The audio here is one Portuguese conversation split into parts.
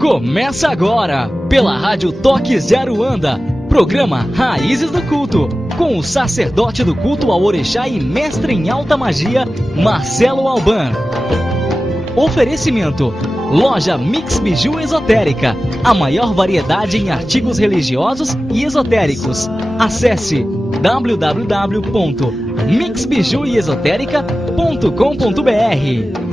Começa agora, pela Rádio Toque Zero Anda, programa Raízes do Culto, com o sacerdote do culto ao Orixá e mestre em alta magia, Marcelo Alban. Oferecimento: Loja Mix Biju Esotérica, a maior variedade em artigos religiosos e esotéricos. Acesse www.mixbijueesotérica.com.br.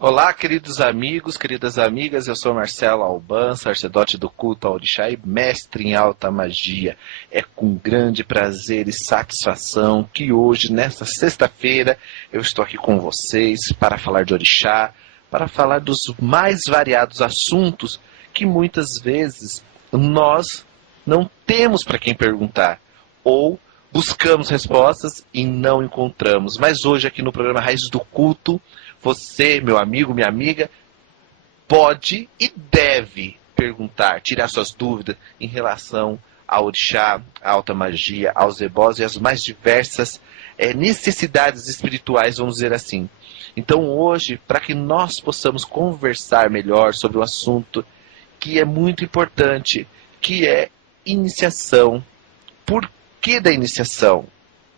Olá, queridos amigos, queridas amigas, eu sou Marcelo Alban, sacerdote do culto ao Orixá e mestre em alta magia. É com grande prazer e satisfação que hoje, nesta sexta-feira, eu estou aqui com vocês para falar de Orixá, para falar dos mais variados assuntos que muitas vezes nós não temos para quem perguntar, ou buscamos respostas e não encontramos. Mas hoje aqui no programa Raízes do Culto, você, meu amigo, minha amiga, pode e deve perguntar, tirar suas dúvidas em relação ao Orixá, à alta magia, aos ebós e às mais diversas necessidades espirituais, vamos dizer assim. Então hoje, para que nós possamos conversar melhor sobre um assunto que é muito importante, que é iniciação. Por que da iniciação?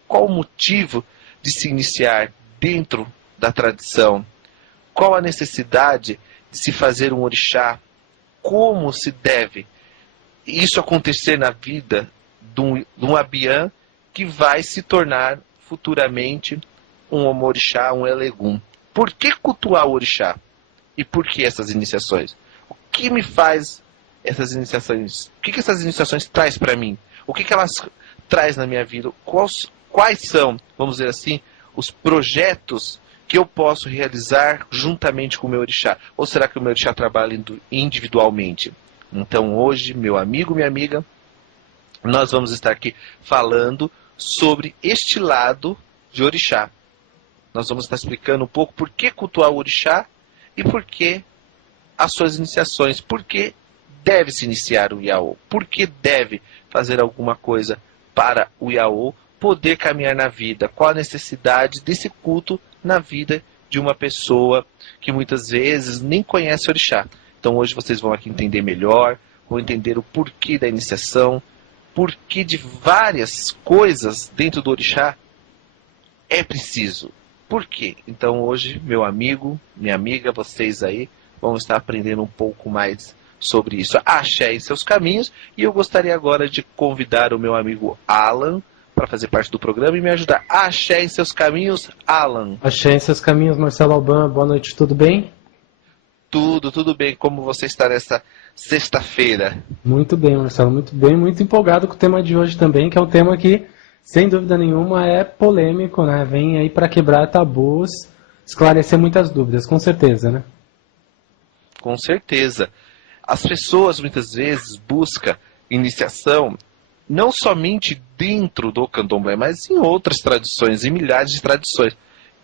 Qual o motivo de se iniciar dentro da tradição? Qual a necessidade de se fazer um orixá? Como se deve isso acontecer na vida de um abiã que vai se tornar futuramente um omorixá, um elegum? Por que cultuar o orixá? E por que essas iniciações? O que me faz essas iniciações? O que essas iniciações traz para mim? O que elas traz na minha vida? Quais são, vamos dizer assim, os projetos que eu posso realizar juntamente com o meu orixá? Ou será que o meu orixá trabalha individualmente? Então hoje, meu amigo, minha amiga, nós vamos estar aqui falando sobre este lado de orixá. Nós vamos estar explicando um pouco por que cultuar o orixá e por que as suas iniciações, por que deve se iniciar o Iaô, por que deve fazer alguma coisa para o Iaô poder caminhar na vida, qual a necessidade desse culto na vida de uma pessoa que muitas vezes nem conhece o orixá. Então hoje vocês vão aqui entender melhor, vão entender o porquê da iniciação, porquê de várias coisas dentro do orixá é preciso. Por quê? Então hoje, meu amigo, minha amiga, vocês aí vão estar aprendendo um pouco mais sobre isso. Axé em seus caminhos, e eu gostaria agora de convidar o meu amigo Alan para fazer parte do programa e me ajudar. Axé em seus caminhos, Alan. Axé em seus caminhos, Marcelo Alban. Boa noite, tudo bem? Tudo bem. Como você está nessa sexta-feira? Muito bem, Marcelo, muito bem. Muito empolgado com o tema de hoje também, que é um tema que, sem dúvida nenhuma, é polêmico, né? Vem aí para quebrar tabus, esclarecer muitas dúvidas, com certeza, né? Com certeza. As pessoas muitas vezes buscam iniciação não somente dentro do candomblé, mas em outras tradições, em milhares de tradições.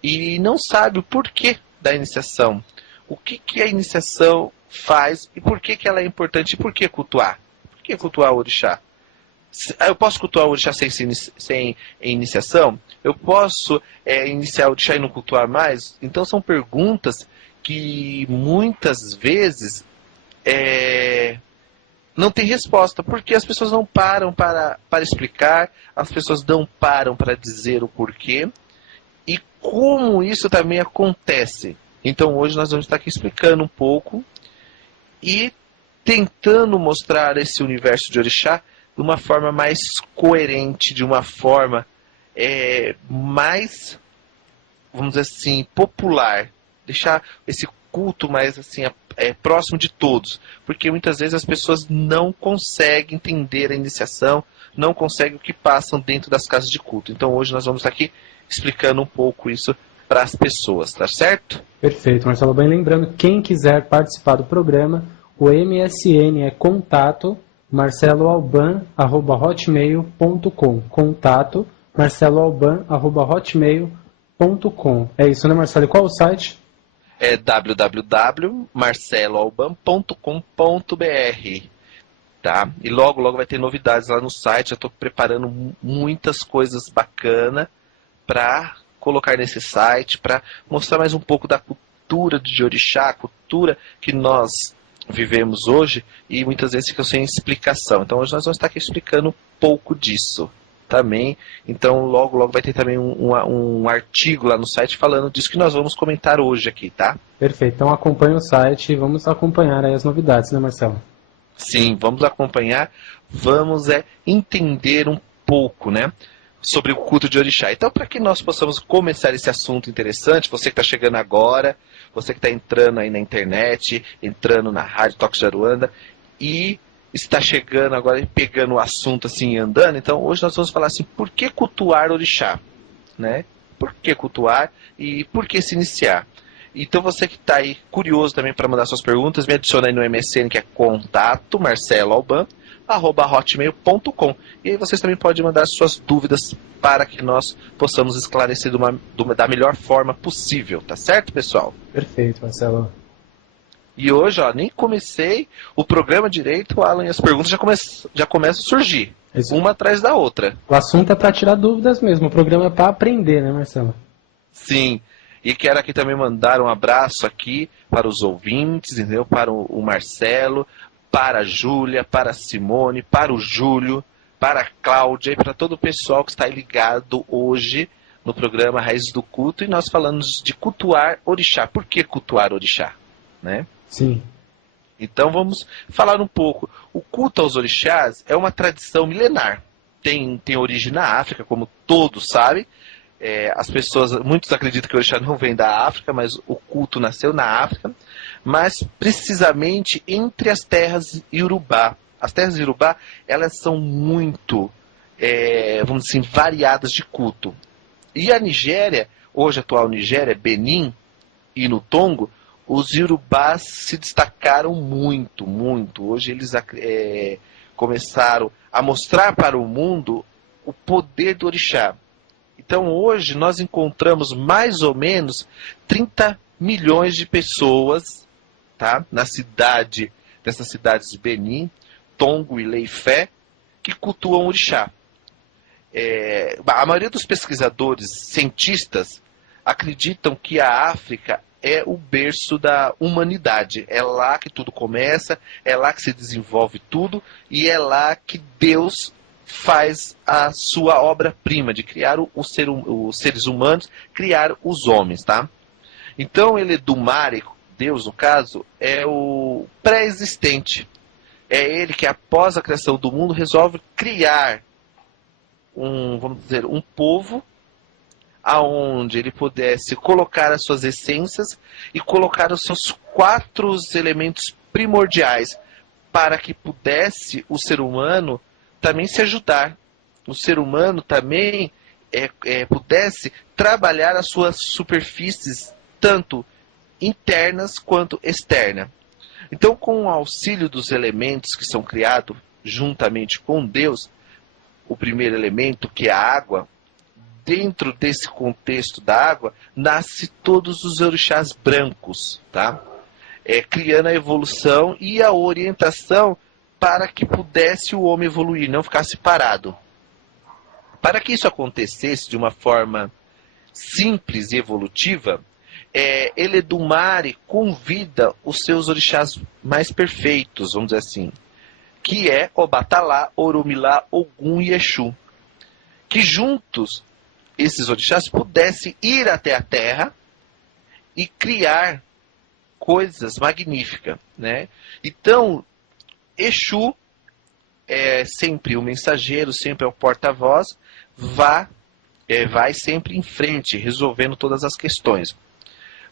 E não sabe o porquê da iniciação. O que a iniciação faz e por que ela é importante e por que cultuar? Por que cultuar o orixá? Eu posso cultuar o orixá sem iniciação? Eu posso iniciar o orixá e não cultuar mais? Então são perguntas que muitas vezes não tem resposta, porque as pessoas não param para explicar, as pessoas não param para dizer o porquê e como isso também acontece. Então hoje nós vamos estar aqui explicando um pouco e tentando mostrar esse universo de orixá de uma forma mais coerente, de uma forma mais, vamos dizer assim, popular. Deixar esse culto mais assim, próximo de todos, porque muitas vezes as pessoas não conseguem entender a iniciação, não conseguem o que passam dentro das casas de culto. Então hoje nós vamos estar aqui explicando um pouco isso para as pessoas, tá certo? Perfeito, Marcelo. Bem, lembrando, quem quiser participar do programa, o MSN é contato marceloalban@hotmail.com. Contato marceloalban@hotmail.com. É isso, né, Marcelo? E qual o site? É www.marceloalban.com.br, tá? E logo vai ter novidades lá no site. Eu estou preparando muitas coisas bacanas para colocar nesse site, para mostrar mais um pouco da cultura de orixá, a cultura que nós vivemos hoje e muitas vezes fica sem explicação. Então hoje nós vamos estar aqui explicando um pouco disso também. Então logo vai ter também um artigo lá no site falando disso que nós vamos comentar hoje aqui, tá? Perfeito, então acompanhe o site e vamos acompanhar aí as novidades, né, Marcelo? Sim, vamos acompanhar, vamos entender um pouco, né, sobre o culto de orixá. Então, para que nós possamos começar esse assunto interessante, você que está chegando agora, você que está entrando aí na internet, entrando na Rádio Toques de Aruanda e está chegando agora e pegando o assunto assim e andando, então hoje nós vamos falar assim, por que cultuar orixá, né? Por que cultuar e por que se iniciar? Então você que está aí curioso também para mandar suas perguntas, me adiciona aí no MSN, que é contato marceloalban@hotmail.com. E aí vocês também podem mandar suas dúvidas para que nós possamos esclarecer da melhor forma possível, tá certo, pessoal? Perfeito, Marcelo. E hoje, ó, nem comecei o programa direito, Alan, e as perguntas já começam a surgir, uma atrás da outra. O assunto é para tirar dúvidas mesmo, o programa é para aprender, né, Marcelo? Sim. E quero aqui também mandar um abraço aqui para os ouvintes, entendeu? Para o Marcelo, para a Júlia, para a Simone, para o Júlio, para a Cláudia e para todo o pessoal que está aí ligado hoje no programa Raízes do Culto. E nós falamos de cultuar orixá. Por que cultuar orixá? Né? Sim. Então vamos falar um pouco. O culto aos orixás é uma tradição milenar. Tem origem na África, como todos sabem. Muitos acreditam que o orixá não vem da África, mas o culto nasceu na África, mas precisamente entre as terras Iorubá. As terras Iorubá, elas são muito, vamos dizer assim, variadas de culto. E a Nigéria, hoje a atual Nigéria, Benin e no Togo, os Iorubás se destacaram muito. Hoje eles começaram a mostrar para o mundo o poder do orixá. Então hoje nós encontramos mais ou menos 30 milhões de pessoas, tá, nessas cidades de Benin, Togo e Leifé, que cultuam o orixá. A maioria dos pesquisadores, cientistas, acreditam que a África é o berço da humanidade. É lá que tudo começa, é lá que se desenvolve tudo e é lá que Deus faz a sua obra-prima de criar os seres humanos, criar os homens, tá? Então Eledumare, Deus no caso, é o pré-existente. É ele que após a criação do mundo resolve criar um povo aonde ele pudesse colocar as suas essências e colocar os seus 4 elementos primordiais para que pudesse o ser humano também se ajudar. O ser humano também pudesse trabalhar as suas superfícies, tanto internas quanto externas. Então, com o auxílio dos elementos que são criados juntamente com Deus, o primeiro elemento, que é a água, dentro desse contexto da água, nasce todos os orixás brancos, tá? Criando a evolução e a orientação para que pudesse o homem evoluir, não ficasse parado. Para que isso acontecesse de uma forma simples e evolutiva, Eledumare convida os seus orixás mais perfeitos, vamos dizer assim, que é Obatalá, Oromilá, Ogum e Exu, que juntos esses orixás pudessem ir até a terra e criar coisas magníficas, né? Então, Exu é sempre o mensageiro, sempre é o porta-voz, vai sempre em frente, resolvendo todas as questões.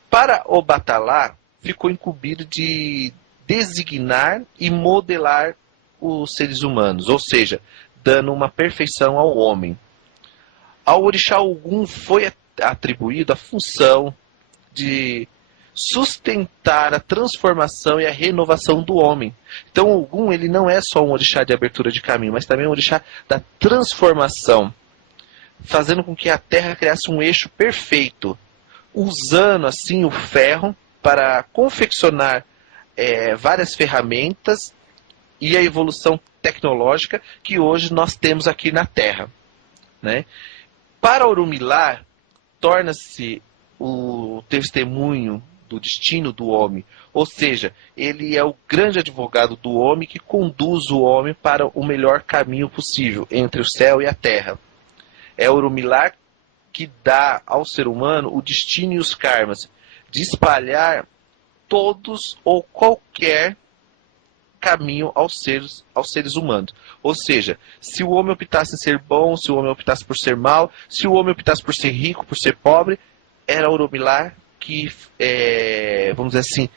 Para Obatalá, ficou incumbido de designar e modelar os seres humanos, ou seja, dando uma perfeição ao homem. Ao orixá Ogum foi atribuída a função de sustentar a transformação e a renovação do homem. Então Ogum, ele não é só um orixá de abertura de caminho, mas também um orixá da transformação, fazendo com que a Terra criasse um eixo perfeito, usando assim o ferro para confeccionar várias ferramentas e a evolução tecnológica que hoje nós temos aqui na Terra, né? Para Orumilá, torna-se o testemunho do destino do homem, ou seja, ele é o grande advogado do homem que conduz o homem para o melhor caminho possível entre o céu e a terra. É Orumilá que dá ao ser humano o destino e os karmas de espalhar todos ou qualquer caminho aos seres humanos. Ou seja, se o homem optasse em ser bom, se o homem optasse por ser mal, se o homem optasse por ser rico, por ser pobre, era Orumilá que, vamos dizer assim,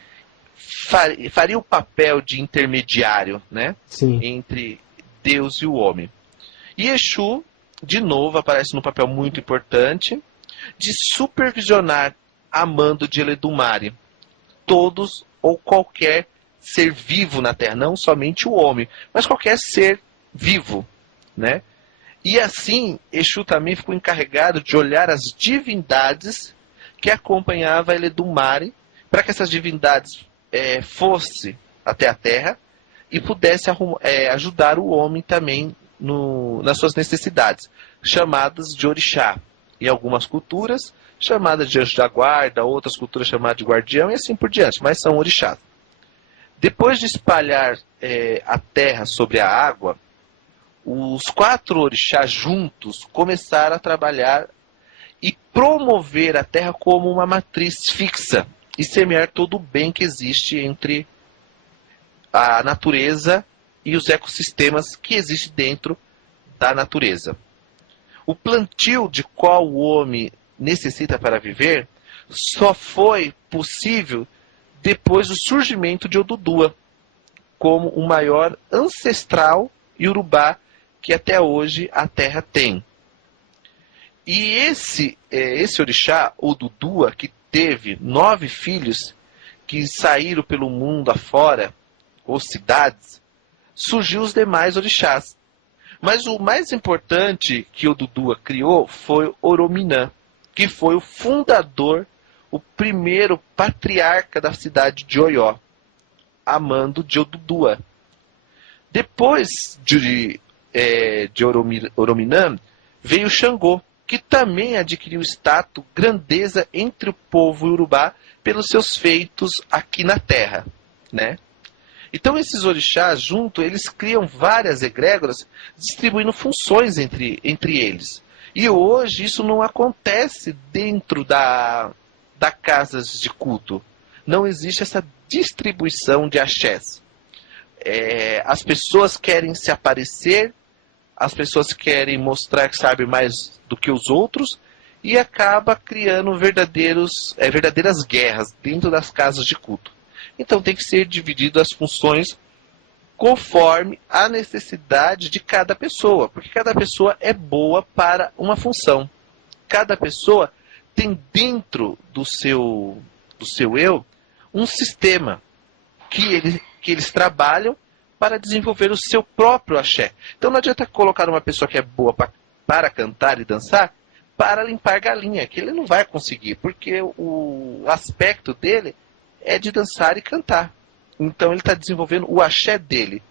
faria o papel de intermediário, né? Sim. Entre Deus e o homem. E Exu, de novo, aparece num papel muito importante de supervisionar a mando de Eledumare todos ou qualquer ser vivo na Terra, não somente o homem, mas qualquer ser vivo, né? E assim, Exu também ficou encarregado de olhar as divindades que acompanhavam Eledumare, para que essas divindades fossem até a Terra e pudessem ajudar o homem também nas suas necessidades, chamadas de orixá. Em algumas culturas, chamadas de anjo da guarda, outras culturas chamadas de guardião e assim por diante, mas são orixás. Depois de espalhar a terra sobre a água, os 4 orixás juntos começaram a trabalhar e promover a terra como uma matriz fixa e semear todo o bem que existe entre a natureza e os ecossistemas que existem dentro da natureza. O plantio de qual o homem necessita para viver só foi possível depois do surgimento de Odudua, como o maior ancestral iorubá que até hoje a Terra tem. E esse orixá, Odudua, que teve 9 filhos que saíram pelo mundo afora, ou cidades, surgiu os demais orixás. Mas o mais importante que Odudua criou foi Orominã, que foi o fundador, o primeiro patriarca da cidade de Oió, a mando de Odudua. Depois de Orominã, veio Xangô, que também adquiriu status, grandeza entre o povo iorubá pelos seus feitos aqui na terra, né? Então esses orixás juntos, eles criam várias egrégoras, distribuindo funções entre eles. E hoje isso não acontece dentro da casas de culto. Não existe essa distribuição de axés. As pessoas querem se aparecer, as pessoas querem mostrar que sabem mais do que os outros e acaba criando verdadeiras guerras dentro das casas de culto. Então tem que ser dividido as funções conforme a necessidade de cada pessoa, porque cada pessoa é boa para uma função. Cada pessoa tem dentro do seu eu um sistema que eles trabalham para desenvolver o seu próprio axé. Então não adianta colocar uma pessoa que é boa para cantar e dançar para limpar galinha, que ele não vai conseguir, porque o aspecto dele é de dançar e cantar. Então ele está desenvolvendo o axé dele.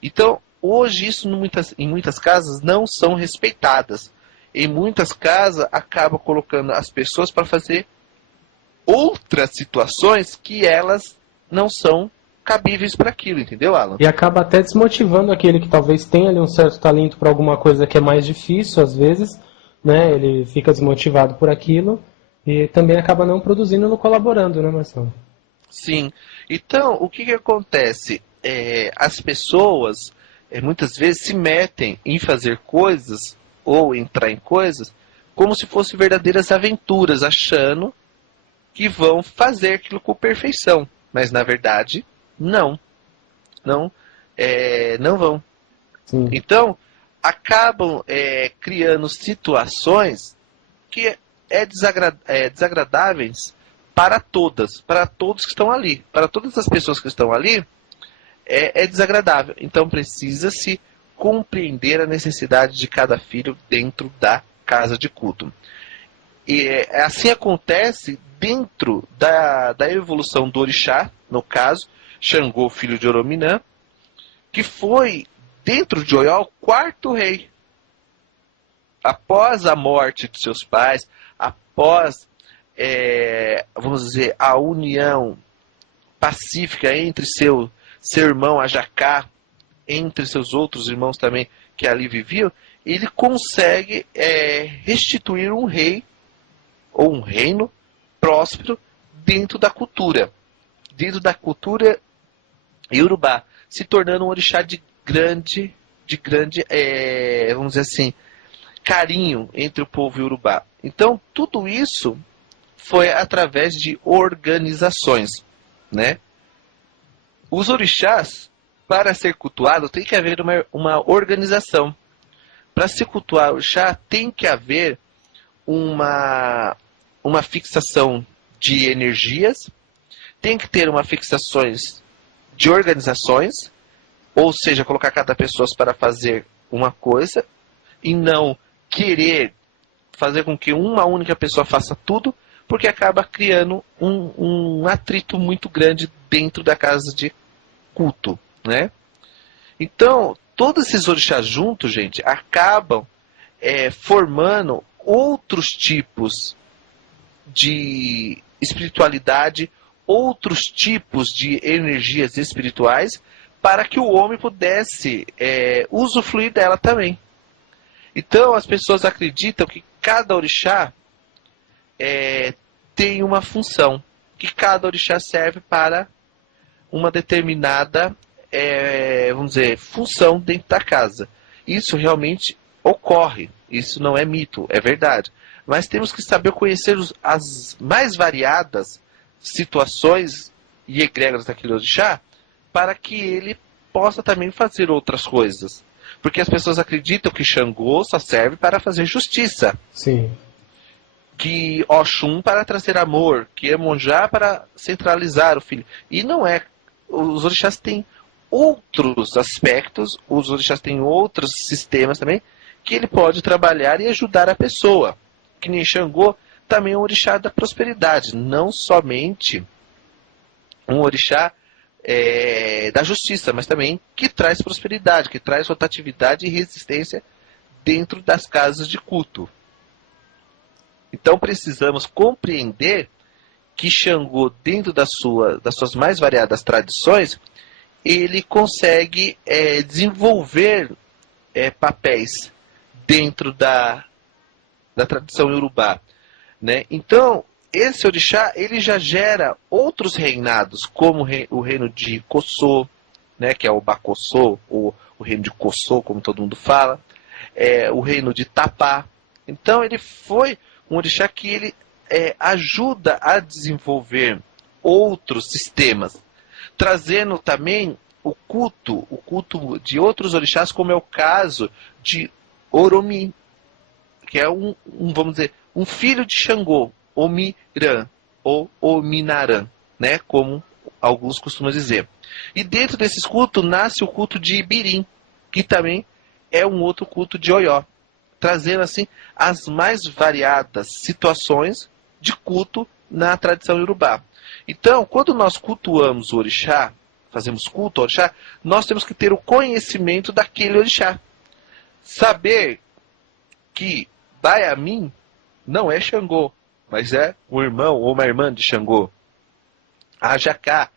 Então hoje isso em muitas casas não são respeitadas. Em muitas casas acaba colocando as pessoas para fazer outras situações que elas não são cabíveis para aquilo, entendeu, Alan? E acaba até desmotivando aquele que talvez tenha ali um certo talento para alguma coisa que é mais difícil às vezes, né? Ele fica desmotivado por aquilo e também acaba não produzindo e não colaborando, né, Marcelo? Sim. Então, o que acontece? As pessoas muitas vezes se metem em fazer coisas ou entrar em coisas como se fossem verdadeiras aventuras, achando que vão fazer aquilo com perfeição. Mas na verdade, não. Não vão. Sim. Então, acabam criando situações que desagradáveis para todos que estão ali. Para todas as pessoas que estão ali, é desagradável. Então, precisa-se compreender a necessidade de cada filho dentro da casa de culto. E assim acontece dentro da evolução do orixá, no caso, Xangô, filho de Orominã, que foi, dentro de Oió, o quarto rei. Após a morte de seus pais, após, vamos dizer, a união pacífica entre seu irmão Ajacá, entre seus outros irmãos também que ali viviam, ele consegue restituir um rei ou um reino próspero dentro da cultura iorubá, se tornando um orixá de grande, vamos dizer assim, carinho entre o povo iorubá. Então, tudo isso foi através de organizações, né? Os orixás, para ser cultuado, tem que haver uma organização. Para se cultuar o orixá, tem que haver uma fixação de energias, tem que ter uma fixações de organizações, ou seja, colocar cada pessoa para fazer uma coisa e não querer fazer com que uma única pessoa faça tudo, porque acaba criando um atrito muito grande dentro da casa de culto, né? Então, todos esses orixás juntos, gente, acabam formando outros tipos de espiritualidade, outros tipos de energias espirituais, para que o homem pudesse usufruir dela também. Então, as pessoas acreditam que cada orixá tem uma função, que cada orixá serve para uma determinada, vamos dizer, função dentro da casa. Isso realmente ocorre, isso não é mito, é verdade. Mas temos que saber conhecer as mais variadas situações e egrégoras daquele orixá, para que ele possa também fazer outras coisas. Porque as pessoas acreditam que Xangô só serve para fazer justiça. Sim. Que Oxum para trazer amor, que Iemonjá para centralizar o filho. E não é. Os orixás têm outros aspectos, os orixás têm outros sistemas também, que ele pode trabalhar e ajudar a pessoa. Que nem Xangô também é um orixá da prosperidade, não somente um orixá da justiça, mas também que traz prosperidade, que traz rotatividade e resistência dentro das casas de culto. Então precisamos compreender que Xangô, dentro das suas mais variadas tradições, ele consegue desenvolver papéis dentro da tradição iorubá, né? Então, esse orixá ele já gera outros reinados, como o reino de Kossô, né, que é o Bakossô, ou o reino de Kossô, como todo mundo fala, o reino de Tapá. Então, ele foi um orixá que ele ajuda a desenvolver outros sistemas, trazendo também o culto de outros orixás, como é o caso de Oromi, que é vamos dizer, um filho de Xangô, Omirã, ou Ominarã, né, como alguns costumam dizer. E dentro desses cultos nasce o culto de Ibirim, que também é um outro culto de Oió, trazendo assim as mais variadas situações de culto na tradição iorubá. Então, quando nós cultuamos o orixá, fazemos culto ao orixá, nós temos que ter o conhecimento daquele orixá. Saber que Baiamin não é Xangô, mas é um irmão ou uma irmã de Xangô. Ajacá,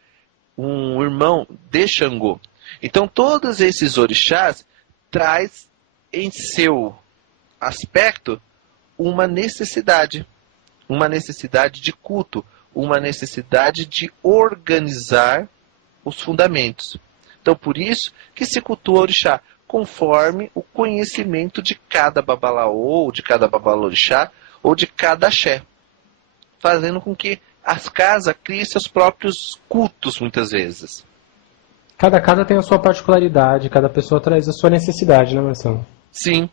um irmão de Xangô. Então, todos esses orixás traz em seu aspecto uma necessidade de culto, uma necessidade de organizar os fundamentos. Então, por isso que se cultua o orixá, conforme o conhecimento de cada babalaô, ou de cada babalorixá, ou de cada axé, fazendo com que as casas criam seus próprios cultos, muitas vezes. Cada casa tem a sua particularidade, cada pessoa traz a sua necessidade, né, Marcelo? Sim.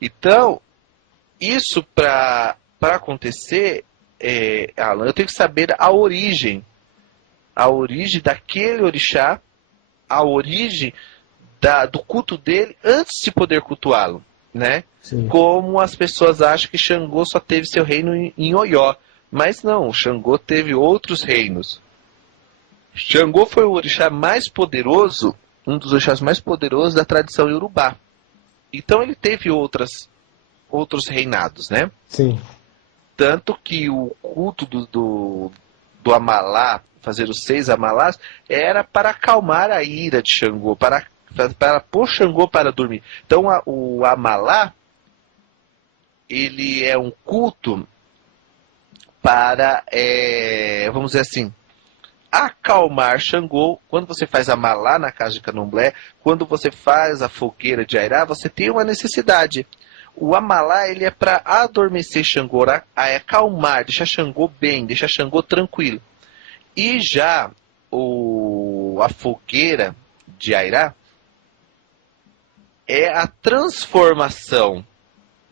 Então, isso para acontecer, Alan, eu tenho que saber a origem daquele orixá, a origem do culto dele antes de poder cultuá-lo, né? Sim. Como as pessoas acham que Xangô só teve seu reino em Oió, mas não, Xangô teve outros reinos. Xangô foi o orixá mais poderoso, um dos orixás mais poderosos da tradição iorubá. Então ele teve outros reinados, né? Sim. Tanto que o culto do Amalá, fazer os 6 Amalás, era para acalmar a ira de Xangô, para pôr Xangô para dormir. Então o Amalá, ele é um culto para, vamos dizer assim, acalmar Xangô. Quando você faz Amalá na casa de Candomblé, quando você faz a fogueira de Airá, você tem uma necessidade. O Amalá, ele é para adormecer Xangô, acalmar, deixar Xangô bem, deixar Xangô tranquilo. E já a fogueira de Airá é a transformação,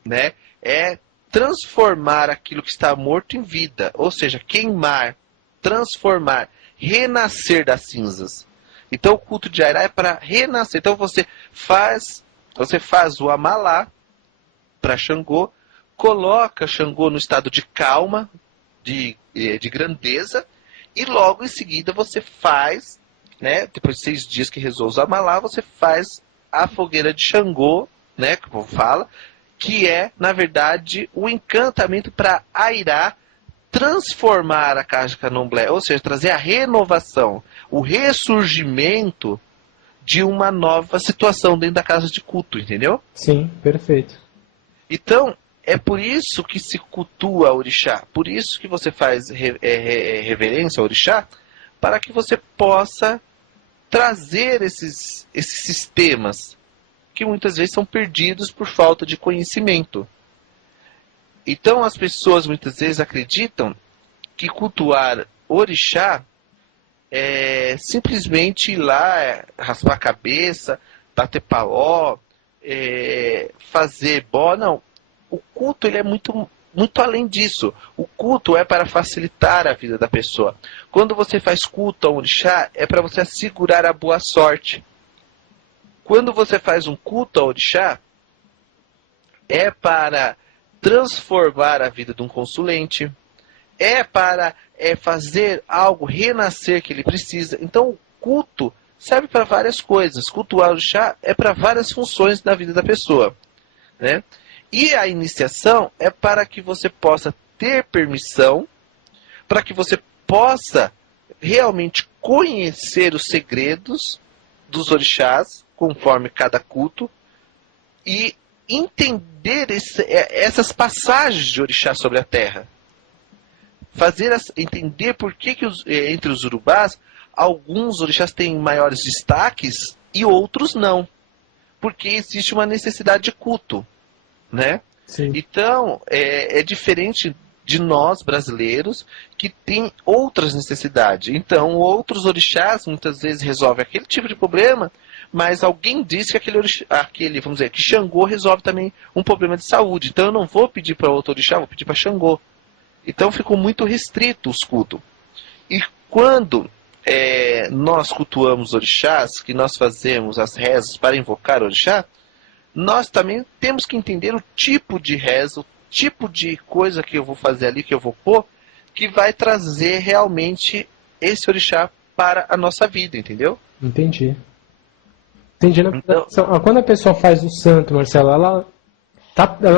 né? É transformar aquilo que está morto em vida, ou seja, queimar, transformar, renascer das cinzas. Então o culto de Airá é para renascer. Então você faz o Amalá para Xangô, coloca Xangô no estado de calma, de grandeza, e logo em seguida você faz, né, depois de 6 dias que rezou os Amalá, você faz a fogueira de Xangô, né, que o povo fala, que é, na verdade, o encantamento para Airá transformar a casa de Candomblé, ou seja, trazer a renovação, o ressurgimento de uma nova situação dentro da casa de culto, entendeu? Sim, perfeito. Então, é por isso que se cultua o orixá, por isso que você faz reverência ao orixá, para que você possa trazer esses sistemas que muitas vezes são perdidos por falta de conhecimento. Então as pessoas muitas vezes acreditam que cultuar orixá é simplesmente ir lá, raspar a cabeça, bater paó, fazer bó. Não, o culto ele é muito além disso. O culto é para facilitar a vida da pessoa. Quando você faz culto a um orixá, é para você assegurar a boa sorte. Quando você faz um culto ao orixá, é para transformar a vida de um consulente, é para fazer algo renascer que ele precisa. Então o culto serve para várias coisas. Cultuar o orixá é para várias funções na vida da pessoa, né? E a iniciação é para que você possa ter permissão, para que você possa realmente conhecer os segredos dos orixás, conforme cada culto, e entender essas passagens de orixá sobre a terra. Entender por que entre os urubás, alguns orixás têm maiores destaques e outros não. Porque existe uma necessidade de culto, né? Sim. Então, é diferente de nós, brasileiros, que tem outras necessidades. Então, outros orixás muitas vezes resolvem aquele tipo de problema, mas alguém diz que vamos dizer, que Xangô resolve também um problema de saúde. Então eu não vou pedir para outro orixá, vou pedir para Xangô. Então ficou muito restrito os cultos. E quando nós cultuamos orixás, que nós fazemos as rezas para invocar o orixá, nós também temos que entender o tipo de reza, o tipo de coisa que eu vou fazer ali, que eu vou pôr, que vai trazer realmente esse orixá para a nossa vida, entendeu? Entendi. Entendi. Então, quando a pessoa faz o santo, Marcelo, ela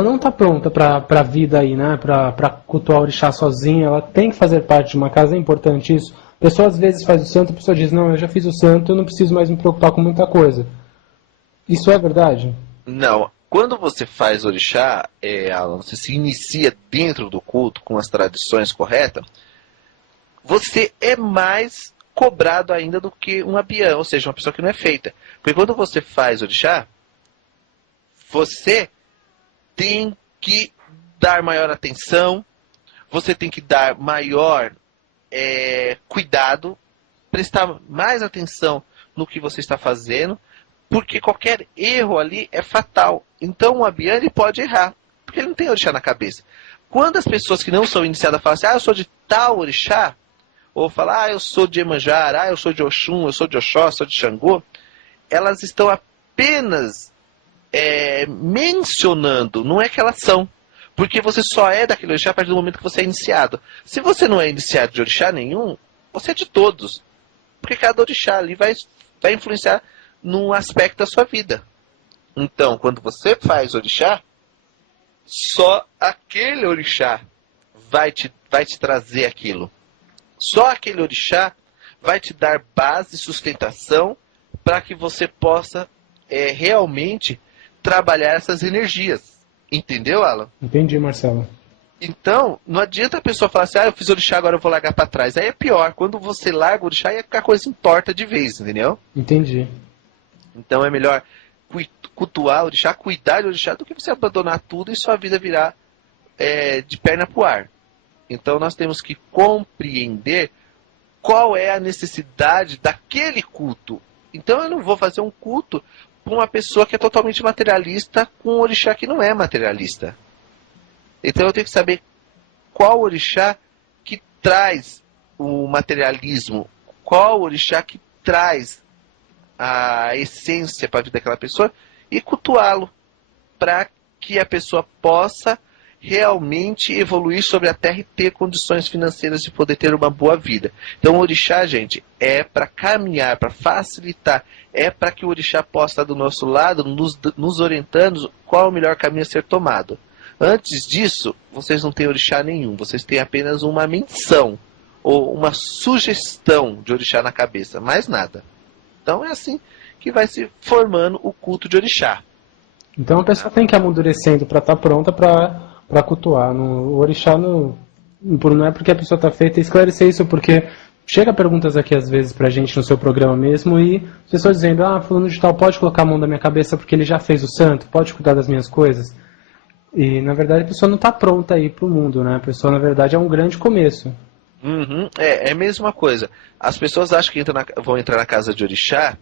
não está pronta para a vida aí, né? Para cultuar o orixá sozinha, ela tem que fazer parte de uma casa, é importante isso. A pessoa às vezes faz o santo, a pessoa diz, não, eu já fiz o santo, eu não preciso mais me preocupar com muita coisa. Isso é verdade? não. Quando você faz orixá, você se inicia dentro do culto com as tradições corretas, você é mais cobrado ainda do que um abiã, ou seja, uma pessoa que não é feita. Porque quando você faz orixá, você tem que dar maior atenção, você tem que dar maior cuidado, prestar mais atenção no que você está fazendo, porque qualquer erro ali é fatal. Então o Abian ele pode errar, porque ele não tem orixá na cabeça. Quando as pessoas que não são iniciadas falam assim, eu sou de tal orixá, ou falam, eu sou de Iemanjá, eu sou de Oxum, eu sou de Oxó, eu sou de Xangô, elas estão apenas mencionando, não é que elas são. Porque você só é daquele orixá a partir do momento que você é iniciado. Se você não é iniciado de orixá nenhum, você é de todos. Porque cada orixá ali vai influenciar num aspecto da sua vida. Então, quando você faz orixá, só aquele orixá vai te trazer aquilo. Só aquele orixá vai te dar base e sustentação para que você possa realmente trabalhar essas energias. Entendeu, Alan? Entendi, Marcelo. Então, não adianta a pessoa falar assim, eu fiz orixá, agora eu vou largar para trás. Aí é pior, quando você larga o orixá, aí a coisa entorta de vez, entendeu? Entendi. Então é melhor cultuar o orixá, cuidar do orixá, do que você abandonar tudo e sua vida virar de perna pro ar. Então nós temos que compreender qual é a necessidade daquele culto. Então eu não vou fazer um culto para uma pessoa que é totalmente materialista com um orixá que não é materialista. Então eu tenho que saber qual orixá que traz o materialismo, qual orixá que traz a essência para a vida daquela pessoa e cultuá-lo para que a pessoa possa realmente evoluir sobre a Terra e ter condições financeiras de poder ter uma boa vida. Então o orixá, gente, é para caminhar, para facilitar, é para que o orixá possa estar do nosso lado, nos orientando qual é o melhor caminho a ser tomado. Antes disso, vocês não têm orixá nenhum, vocês têm apenas uma menção ou uma sugestão de orixá na cabeça, mais nada. Então é assim que vai se formando o culto de orixá. Então a pessoa tem que ir amadurecendo para estar pronta para cultuar. O orixá não é porque a pessoa está feita. Esclarecer isso porque chega perguntas aqui às vezes pra gente no seu programa mesmo e as pessoas dizendo, fulano de tal pode colocar a mão na minha cabeça porque ele já fez o santo, pode cuidar das minhas coisas. E na verdade a pessoa não está pronta aí pro mundo, né? A pessoa na verdade é um grande começo. Uhum, é a mesma coisa. As pessoas acham que vão entrar na casa de orixá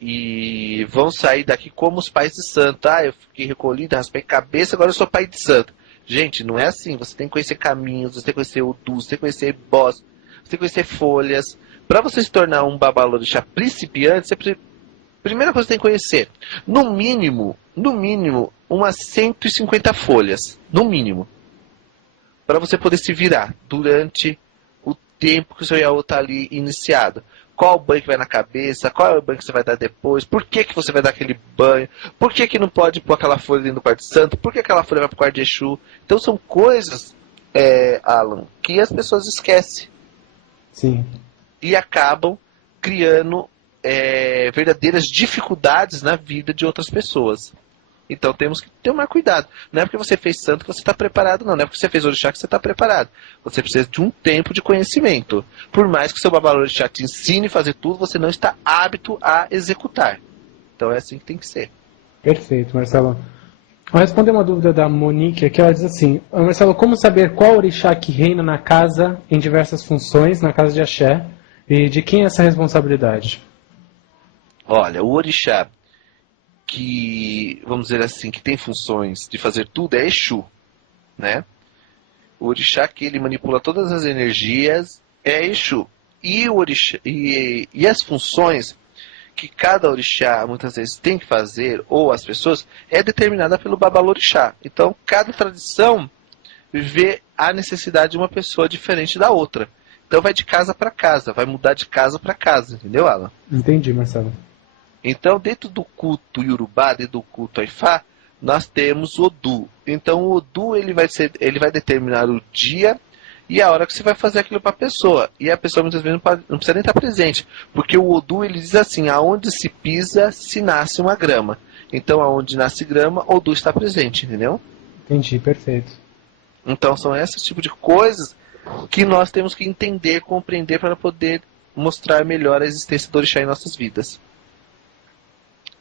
e vão sair daqui como os pais de santo. Eu fiquei recolhido, raspei a cabeça, agora eu sou pai de santo. Gente, não é assim. Você tem que conhecer caminhos, você tem que conhecer Odu, você tem que conhecer boss, você tem que conhecer folhas. Para você se tornar um babalorixá principiante, primeira coisa que você tem que conhecer, no mínimo, umas 150 folhas, no mínimo, para você poder se virar durante o tempo que o seu Yaô está ali iniciado. Qual banho que vai na cabeça, qual é o banho que você vai dar depois, por que você vai dar aquele banho, por que não pode pôr aquela folha dentro do quarto de santo, por que aquela folha vai para o quarto de Exu. Então são coisas, Alan, que as pessoas esquecem. Sim. E acabam criando verdadeiras dificuldades na vida de outras pessoas. Então temos que ter mais cuidado. Não é porque você fez santo que você está preparado, não. Não é porque você fez orixá que você está preparado. Você precisa de um tempo de conhecimento. Por mais que o seu babalorixá te ensine a fazer tudo, você não está apto a executar. Então é assim que tem que ser. Perfeito, Marcelo. Vou responder uma dúvida da Monique aqui. Ela diz assim, Marcelo, como saber qual orixá que reina na casa em diversas funções, na casa de Axé, e de quem é essa responsabilidade? Olha, o orixá que, vamos dizer assim, que tem funções de fazer tudo é Exu, né? O orixá que ele manipula todas as energias é Exu. E o orixá, e as funções que cada orixá muitas vezes tem que fazer, ou as pessoas, é determinada pelo babalorixá. Então, cada tradição vê a necessidade de uma pessoa diferente da outra. Então vai de casa para casa, vai mudar de casa para casa, entendeu, Alan? Entendi, Marcelo. Então, dentro do culto Yorubá, dentro do culto Aifá, nós temos o Odu. Então, o Odu ele vai determinar o dia e a hora que você vai fazer aquilo para a pessoa. E a pessoa muitas vezes não precisa nem estar presente, porque o Odu ele diz assim: aonde se pisa, se nasce uma grama. Então, aonde nasce grama, o Odu está presente, entendeu? Entendi, perfeito. Então, são esses tipos de coisas que nós temos que entender, compreender para poder mostrar melhor a existência do orixá em nossas vidas.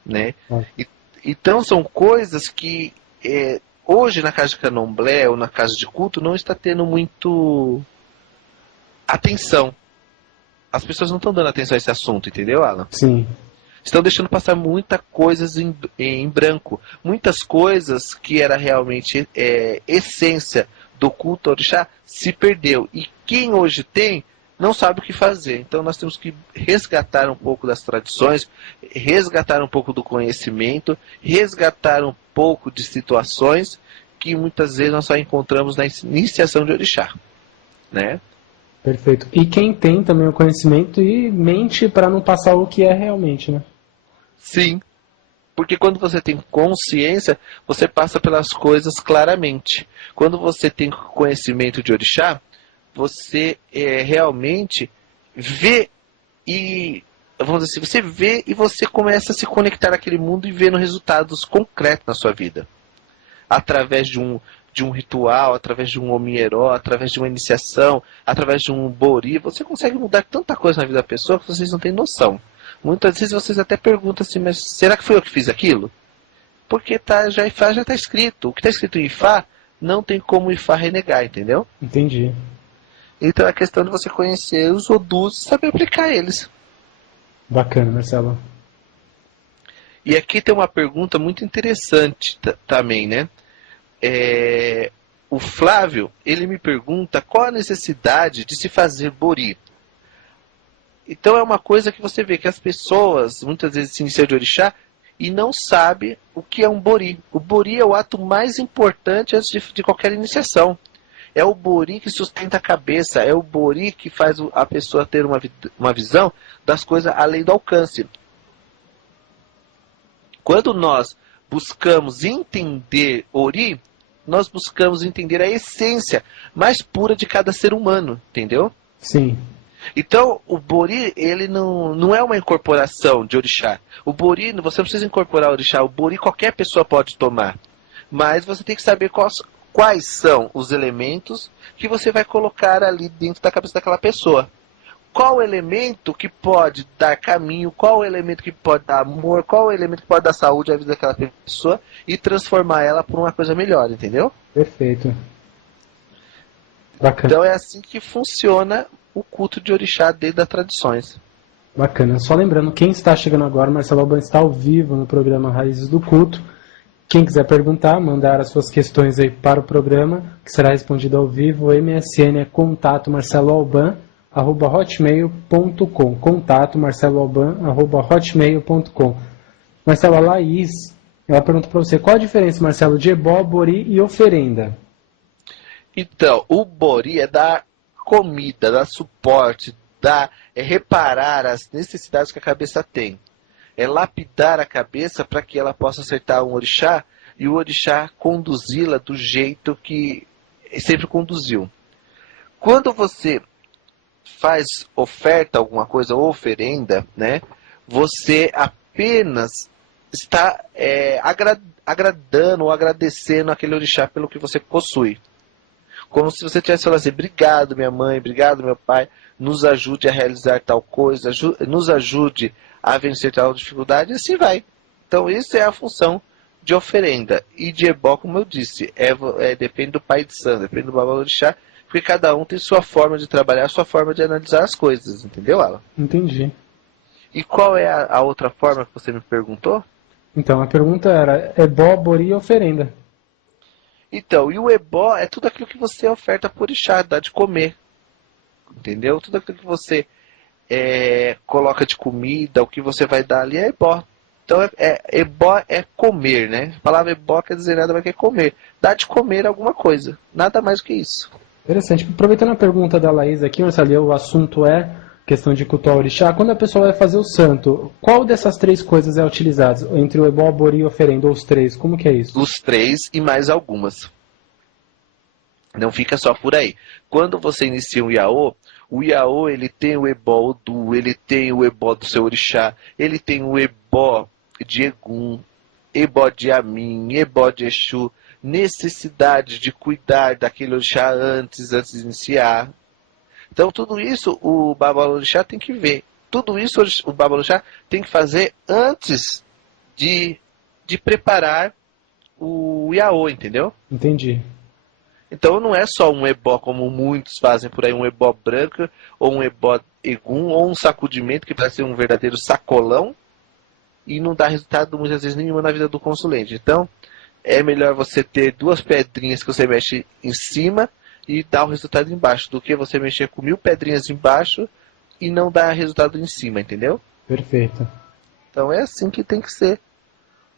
Né? Então são coisas que hoje na casa de candomblé ou na casa de culto não está tendo muito atenção. As pessoas não estão dando atenção a esse assunto, entendeu, Alan? Sim. Estão deixando passar muitas coisas em branco. Muitas coisas que era realmente essência do culto ao orixá se perdeu. E quem hoje tem, não sabe o que fazer. Então nós temos que resgatar um pouco das tradições, resgatar um pouco do conhecimento, resgatar um pouco de situações que muitas vezes nós só encontramos na iniciação de orixá, né? Perfeito. E quem tem também o conhecimento e mente para não passar o que é realmente, né? Sim, porque quando você tem consciência, você passa pelas coisas claramente. Quando você tem conhecimento de orixá, você realmente vê e, vamos dizer assim, você vê e você começa a se conectar àquele mundo e vendo resultados concretos na sua vida. Através de um ritual, através de um omieró, através de uma iniciação, através de um bori, você consegue mudar tanta coisa na vida da pessoa que vocês não têm noção. Muitas vezes vocês até perguntam assim, mas será que foi eu que fiz aquilo? Porque já está escrito. O que está escrito em Ifá, não tem como Ifá renegar, entendeu? Entendi. Então é questão de você conhecer os Odus e saber aplicar eles. Bacana, Marcelo. E aqui tem uma pergunta muito interessante também, né? O Flávio, ele me pergunta qual a necessidade de se fazer bori. Então é uma coisa que você vê que as pessoas muitas vezes se iniciam de orixá e não sabem o que é um bori. O bori é o ato mais importante antes de qualquer iniciação. É o bori que sustenta a cabeça, é o bori que faz a pessoa ter uma visão das coisas além do alcance. Quando nós buscamos entender ori, nós buscamos entender a essência mais pura de cada ser humano, entendeu? Sim. Então, o bori, ele não é uma incorporação de orixá. O bori, você não precisa incorporar o orixá. O bori qualquer pessoa pode tomar. Mas você tem que saber quais são os elementos que você vai colocar ali dentro da cabeça daquela pessoa. Qual elemento que pode dar caminho, qual elemento que pode dar amor, qual elemento que pode dar saúde à vida daquela pessoa e transformar ela por uma coisa melhor, entendeu? Perfeito. Bacana. Então é assim que funciona o culto de orixá dentro das tradições. Bacana. Só lembrando, quem está chegando agora, Marcelo Alban está ao vivo no programa Raízes do Culto. Quem quiser perguntar, mandar as suas questões aí para o programa, que será respondido ao vivo. O MSN é contato@hotmail.com. Contato@hotmail.com. Marcelo, a Laís, ela pergunta para você, qual a diferença, Marcelo, de ebó, bori e oferenda? Então, o bori é dar comida, dar suporte, reparar as necessidades que a cabeça tem. É lapidar a cabeça para que ela possa acertar um orixá e o orixá conduzi-la do jeito que sempre conduziu. Quando você faz oferta, alguma coisa, ou oferenda, né, você apenas está agradando ou agradecendo aquele orixá pelo que você possui. Como se você tivesse falado assim, obrigado minha mãe, obrigado meu pai, nos ajude a realizar tal coisa, nos ajude a vencer tal dificuldade, e assim vai. Então isso é a função de oferenda. E de ebó, como eu disse, depende do pai de santo, depende do babalorixá, porque cada um tem sua forma de trabalhar, sua forma de analisar as coisas, entendeu, Alan? Entendi. E qual é a outra forma que você me perguntou? Então, a pergunta era ebó, bori e oferenda. Então, e o ebó é tudo aquilo que você oferta por orixá, dá de comer. Entendeu? Tudo aquilo que você coloca de comida, o que você vai dar ali é ebó. Então, ebó é comer, né? A palavra ebó quer dizer nada mais que comer. Dá de comer alguma coisa. Nada mais do que isso. Interessante. Aproveitando a pergunta da Laís aqui, Marcelo, o assunto é questão de cultuar o orixá. Quando a pessoa vai fazer o santo, qual dessas três coisas é utilizada? Entre o ebó, bori e oferenda, ou os três? Como que é isso? Os três e mais algumas. Não fica só por aí. Quando você inicia um iaô, o iaô ele tem o ebó Odu, ele tem o ebó do seu orixá, ele tem o ebó de Egum, ebó de Amin, ebó de Exu, necessidade de cuidar daquele orixá antes de iniciar. Então tudo isso o babalorixá tem que ver. Tudo isso o babalorixá tem que fazer antes de preparar o Yaô, entendeu? Entendi. Então não é só um ebó como muitos fazem por aí, um ebó branco, ou um ebó egum, ou um sacudimento que vai ser um verdadeiro sacolão e não dá resultado muitas vezes nenhuma na vida do consulente. Então é melhor você ter 2 pedrinhas que você mexe em cima e dar o resultado embaixo, do que você mexer com 1000 pedrinhas embaixo e não dar resultado em cima, entendeu? Perfeito. Então é assim que tem que ser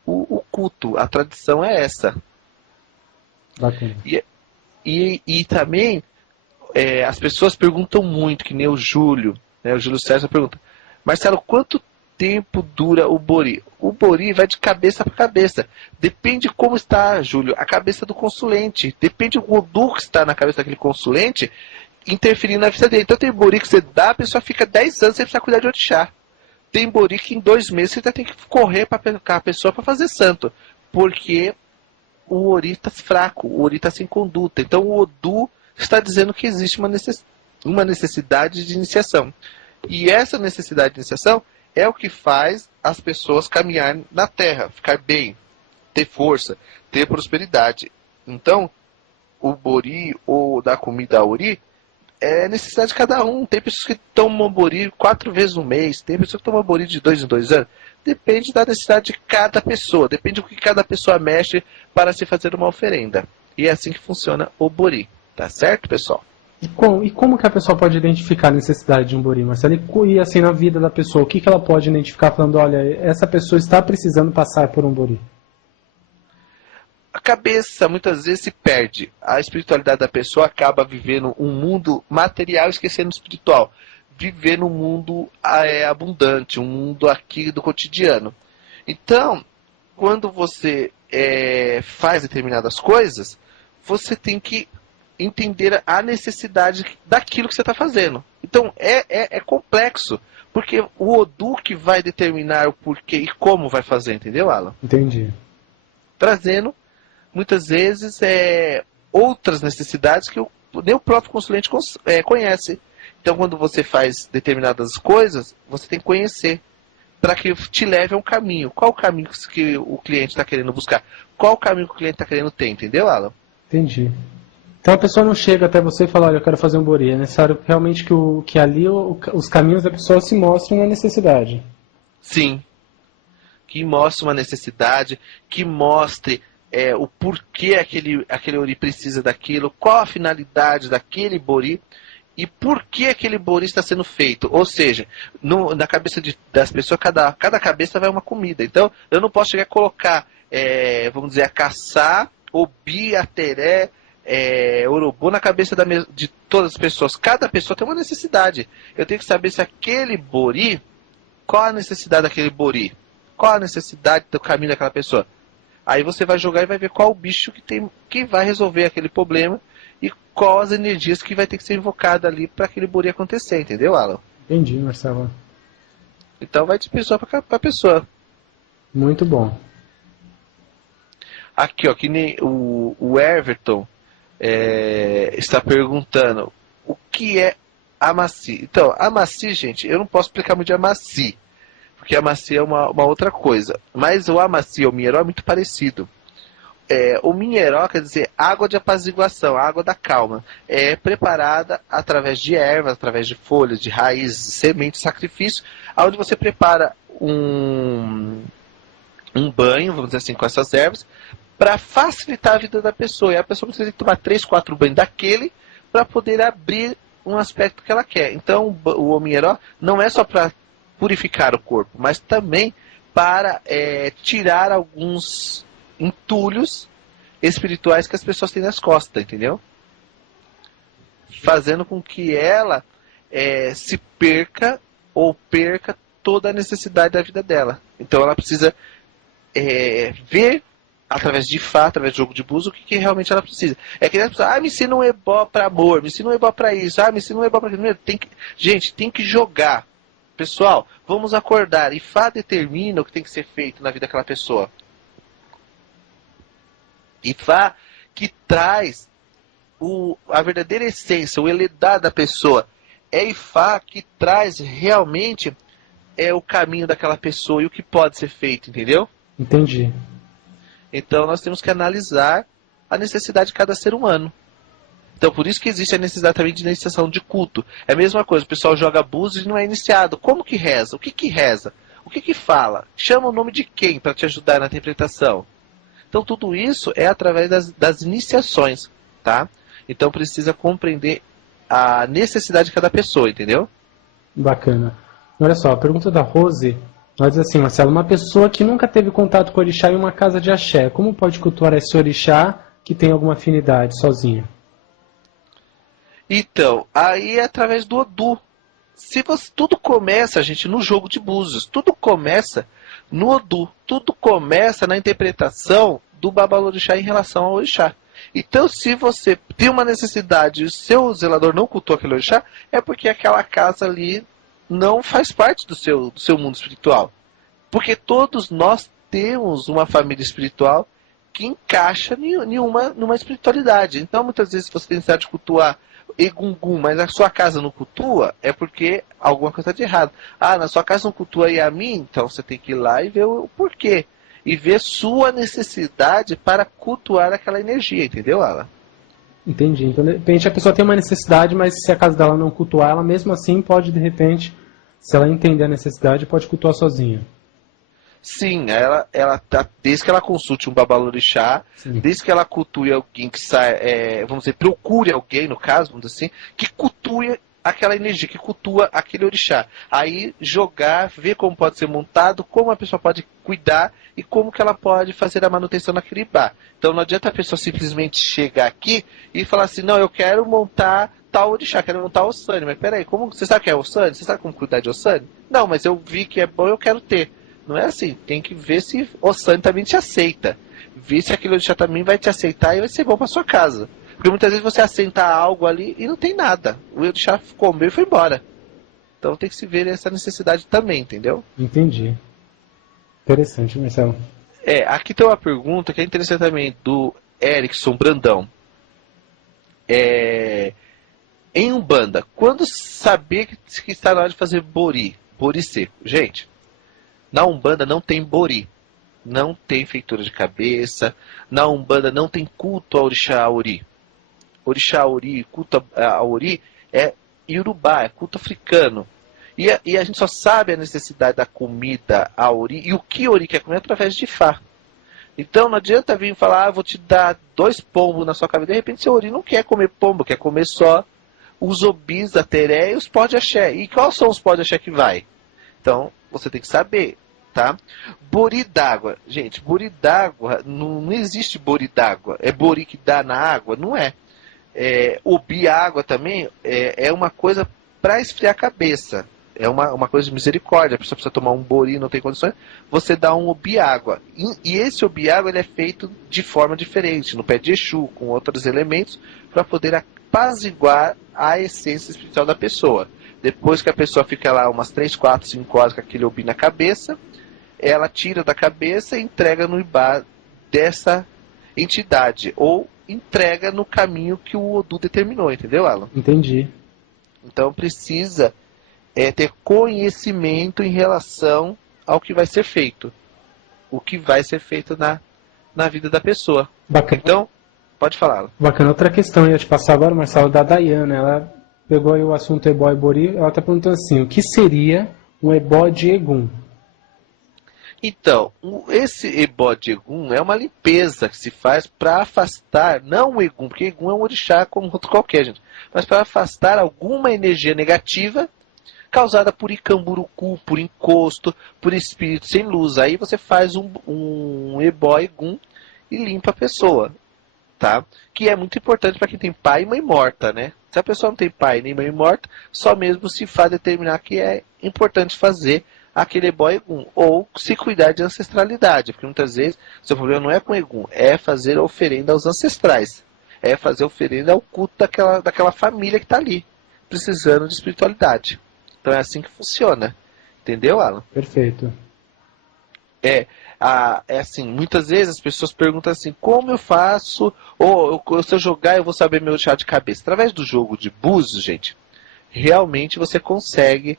o culto, a tradição é essa. Bacana. E também as pessoas perguntam muito, que nem o Júlio, né? O Júlio César pergunta: Marcelo, quanto tempo dura o bori? O bori vai de cabeça para cabeça. Depende como está, Júlio, a cabeça do consulente. Depende do odor que está na cabeça daquele consulente interferindo na vida dele. Então tem bori que você dá, a pessoa fica 10 anos sem precisar cuidar de orixá. Tem bori que em 2 meses você tem que correr para a pessoa para fazer santo. Porque o ori está fraco, o ori está sem conduta. Então o Odu está dizendo que existe uma necessidade de iniciação. E essa necessidade de iniciação é o que faz as pessoas caminharem na terra, ficar bem, ter força, ter prosperidade. Então, o bori ou da comida ori é necessidade de cada um. Tem pessoas que tomam bori 4 vezes no mês, tem pessoas que tomam bori de 2 em 2 anos. Depende da necessidade de cada pessoa, depende do que cada pessoa mexe para se fazer uma oferenda. E é assim que funciona o bori. Tá certo, pessoal? E como que a pessoa pode identificar a necessidade de um bori, Marcelo? E assim, na vida da pessoa, o que ela pode identificar falando, olha, essa pessoa está precisando passar por um bori? A cabeça muitas vezes se perde. A espiritualidade da pessoa acaba vivendo um mundo material esquecendo o espiritual. Viver num mundo abundante, um mundo aqui do cotidiano. Então, quando você faz determinadas coisas, você tem que entender a necessidade daquilo que você está fazendo. Então, é complexo, porque o Odu que vai determinar o porquê e como vai fazer, entendeu, Alan? Entendi. Trazendo, muitas vezes, outras necessidades que nem o próprio consulente conhece. Então, quando você faz determinadas coisas, você tem que conhecer para que te leve a um caminho. Qual o caminho que o cliente está querendo buscar? Qual o caminho que o cliente está querendo ter, entendeu, Alan? Entendi. Então a pessoa não chega até você e fala, olha, eu quero fazer um bori. É necessário realmente que ali os caminhos da pessoa se mostrem na necessidade. Sim. Que mostre uma necessidade, que mostre o porquê aquele bori precisa daquilo, qual a finalidade daquele bori e por que aquele bori está sendo feito. Ou seja, na cabeça das pessoas, cada cabeça vai uma comida. Então, eu não posso chegar a colocar, vamos dizer, a caçá, obi, ateré, orobô na cabeça de todas as pessoas. Cada pessoa tem uma necessidade. Eu tenho que saber se aquele bori, qual a necessidade daquele bori? Qual a necessidade do caminho daquela pessoa? Aí você vai jogar e vai ver qual o bicho que vai resolver aquele problema e qual as energias que vai ter que ser invocada ali para aquele bori acontecer, entendeu, Alan? Entendi, Marcelo. Então vai de pessoa para pessoa. Muito bom. Aqui, ó, que nem o Everton está perguntando o que é Amaci. Então, Amaci, gente, eu não posso explicar muito de Amaci, porque Amaci é uma outra coisa. Mas o Amaci, o Minheró, é muito parecido. O Minheró quer dizer água de apaziguação, água da calma. É preparada através de ervas, através de folhas, de raízes, sementes, sacrifício, onde você prepara um banho, vamos dizer assim, com essas ervas, para facilitar a vida da pessoa. E a pessoa precisa tomar 3, 4 banhos daquele para poder abrir um aspecto que ela quer. Então, o Ominheró não é só para purificar o corpo, mas também para tirar alguns entulhos espirituais que as pessoas têm nas costas, entendeu? Fazendo com que ela se perca ou perca toda a necessidade da vida dela. Então ela precisa ver através de Fá, através de jogo de búzios, o que realmente ela precisa. É que as pessoas, me ensina um ebó para amor, me ensina um ebó para isso, me ensina um ebó para aquilo. Gente, tem que jogar. Pessoal, vamos acordar. E Fá determina o que tem que ser feito na vida daquela pessoa. E Fá que traz a verdadeira essência, o eledá da pessoa. É Ifá que traz realmente o caminho daquela pessoa e o que pode ser feito, entendeu? Entendi. Então nós temos que analisar a necessidade de cada ser humano. Então por isso que existe a necessidade também de iniciação de culto. É a mesma coisa, o pessoal joga búzios e não é iniciado. Como que reza? O que que reza? O que que fala? Chama o nome de quem para te ajudar na interpretação? Então tudo isso é através das iniciações, tá? Então precisa compreender a necessidade de cada pessoa, entendeu? Bacana. Olha só, a pergunta da Rose, ela diz assim, Marcelo, uma pessoa que nunca teve contato com o orixá em uma casa de axé, como pode cultuar esse orixá que tem alguma afinidade sozinha? Então, aí é através do Odu. Se você, tudo começa, gente, no jogo de búzios. Tudo começa no Odu. Tudo começa na interpretação do Babalorixá em relação ao orixá. Então, se você tem uma necessidade e o seu zelador não cultua aquele orixá, é porque aquela casa ali não faz parte do seu mundo espiritual. Porque todos nós temos uma família espiritual que encaixa numa espiritualidade. Então, muitas vezes, se você tem necessidade de cultuar Egungun, mas a sua casa não cultua, é porque alguma coisa está de errado. Ah, na sua casa não cultua Yamin, então você tem que ir lá e ver o porquê. E ver sua necessidade para cultuar aquela energia, entendeu, Alan? Entendi. Então, de repente, a pessoa tem uma necessidade, mas se a casa dela não cultuar, ela mesmo assim pode, de repente, se ela entender a necessidade, pode cultuar sozinha. Sim, ela tá, desde que ela consulte um babalorixá, Sim. desde que ela cultue alguém que sai, vamos dizer, procure alguém, no caso, vamos dizer assim, que cultue aquela energia, que cultua aquele orixá. Aí jogar, ver como pode ser montado, como a pessoa pode cuidar e como que ela pode fazer a manutenção naquele bar. Então não adianta a pessoa simplesmente chegar aqui e falar assim, não, eu quero montar tal orixá, quero montar o Osani, mas peraí, como, você sabe o que é Osani? Você sabe como cuidar de Osani? Não, mas eu vi que é bom, eu quero ter. Não é assim, tem que ver se o Osani também te aceita. Ver se aquele orixá também vai te aceitar e vai ser bom para sua casa. Porque muitas vezes você assenta algo ali e não tem nada. O orixá comeu e foi embora. Então tem que se ver essa necessidade também, entendeu? Entendi. Interessante, Marcelo. Aqui tem uma pergunta que é interessante também, do Erickson Brandão. Em Umbanda, quando saber que está na hora de fazer bori seco? Gente, na Umbanda não tem bori, não tem feitura de cabeça, na Umbanda não tem culto ao orixá Aori. Orixá Aori, culto a Aori é Iorubá, é culto africano. E a gente só sabe a necessidade da comida Aori e o que Aori quer comer através de Fá. Então não adianta vir falar, vou te dar 2 pombos na sua cabeça. De repente seu Aori não quer comer pombo, quer comer só os obis da teré e os pó de axé. E quais são os pó de axé que vai? Então você tem que saber. Tá? Bori d'água. Gente, bori d'água, não existe bori d'água. É bori que dá na água? Não é. Obi água também é uma coisa para esfriar a cabeça. É uma coisa de misericórdia. A pessoa precisa tomar um bori, não tem condições. Você dá um obi água. E esse obi água ele é feito de forma diferente, no pé de Exu, com outros elementos, para poder apaziguar a essência espiritual da pessoa. Depois que a pessoa fica lá umas 3, 4, 5 horas com aquele obi na cabeça, ela tira da cabeça e entrega no ibá dessa entidade. Ou entrega no caminho que o Odu determinou, entendeu, Alan? Entendi. Então precisa ter conhecimento em relação ao que vai ser feito. O que vai ser feito na vida da pessoa. Bacana. Então, pode falar, Alan. Bacana. Outra questão, eu ia te passar agora, Marcelo, da Dayana. Ela pegou aí o assunto ebó e bori. Ela está perguntando assim, o que seria um ebó de Egum? Então, esse ebó de Egum é uma limpeza que se faz para afastar, não o Egum, porque Egum é um orixá como outro qualquer, gente, mas para afastar alguma energia negativa causada por Icamburucu, por encosto, por espírito sem luz. Aí você faz um ebó Egum e limpa a pessoa, tá? Que é muito importante para quem tem pai e mãe morta, né? Se a pessoa não tem pai nem mãe morta, só mesmo se faz determinar que é importante fazer aquele ebó Egum, ou se cuidar de ancestralidade, porque muitas vezes seu problema não é com Egum, é fazer oferenda aos ancestrais, é fazer oferenda ao culto daquela família que está ali, precisando de espiritualidade. Então é assim que funciona, entendeu, Alan? Perfeito. É assim, muitas vezes as pessoas perguntam assim, como eu faço, ou se eu jogar eu vou saber meu chá de cabeça. Através do jogo de búzios, gente, realmente você consegue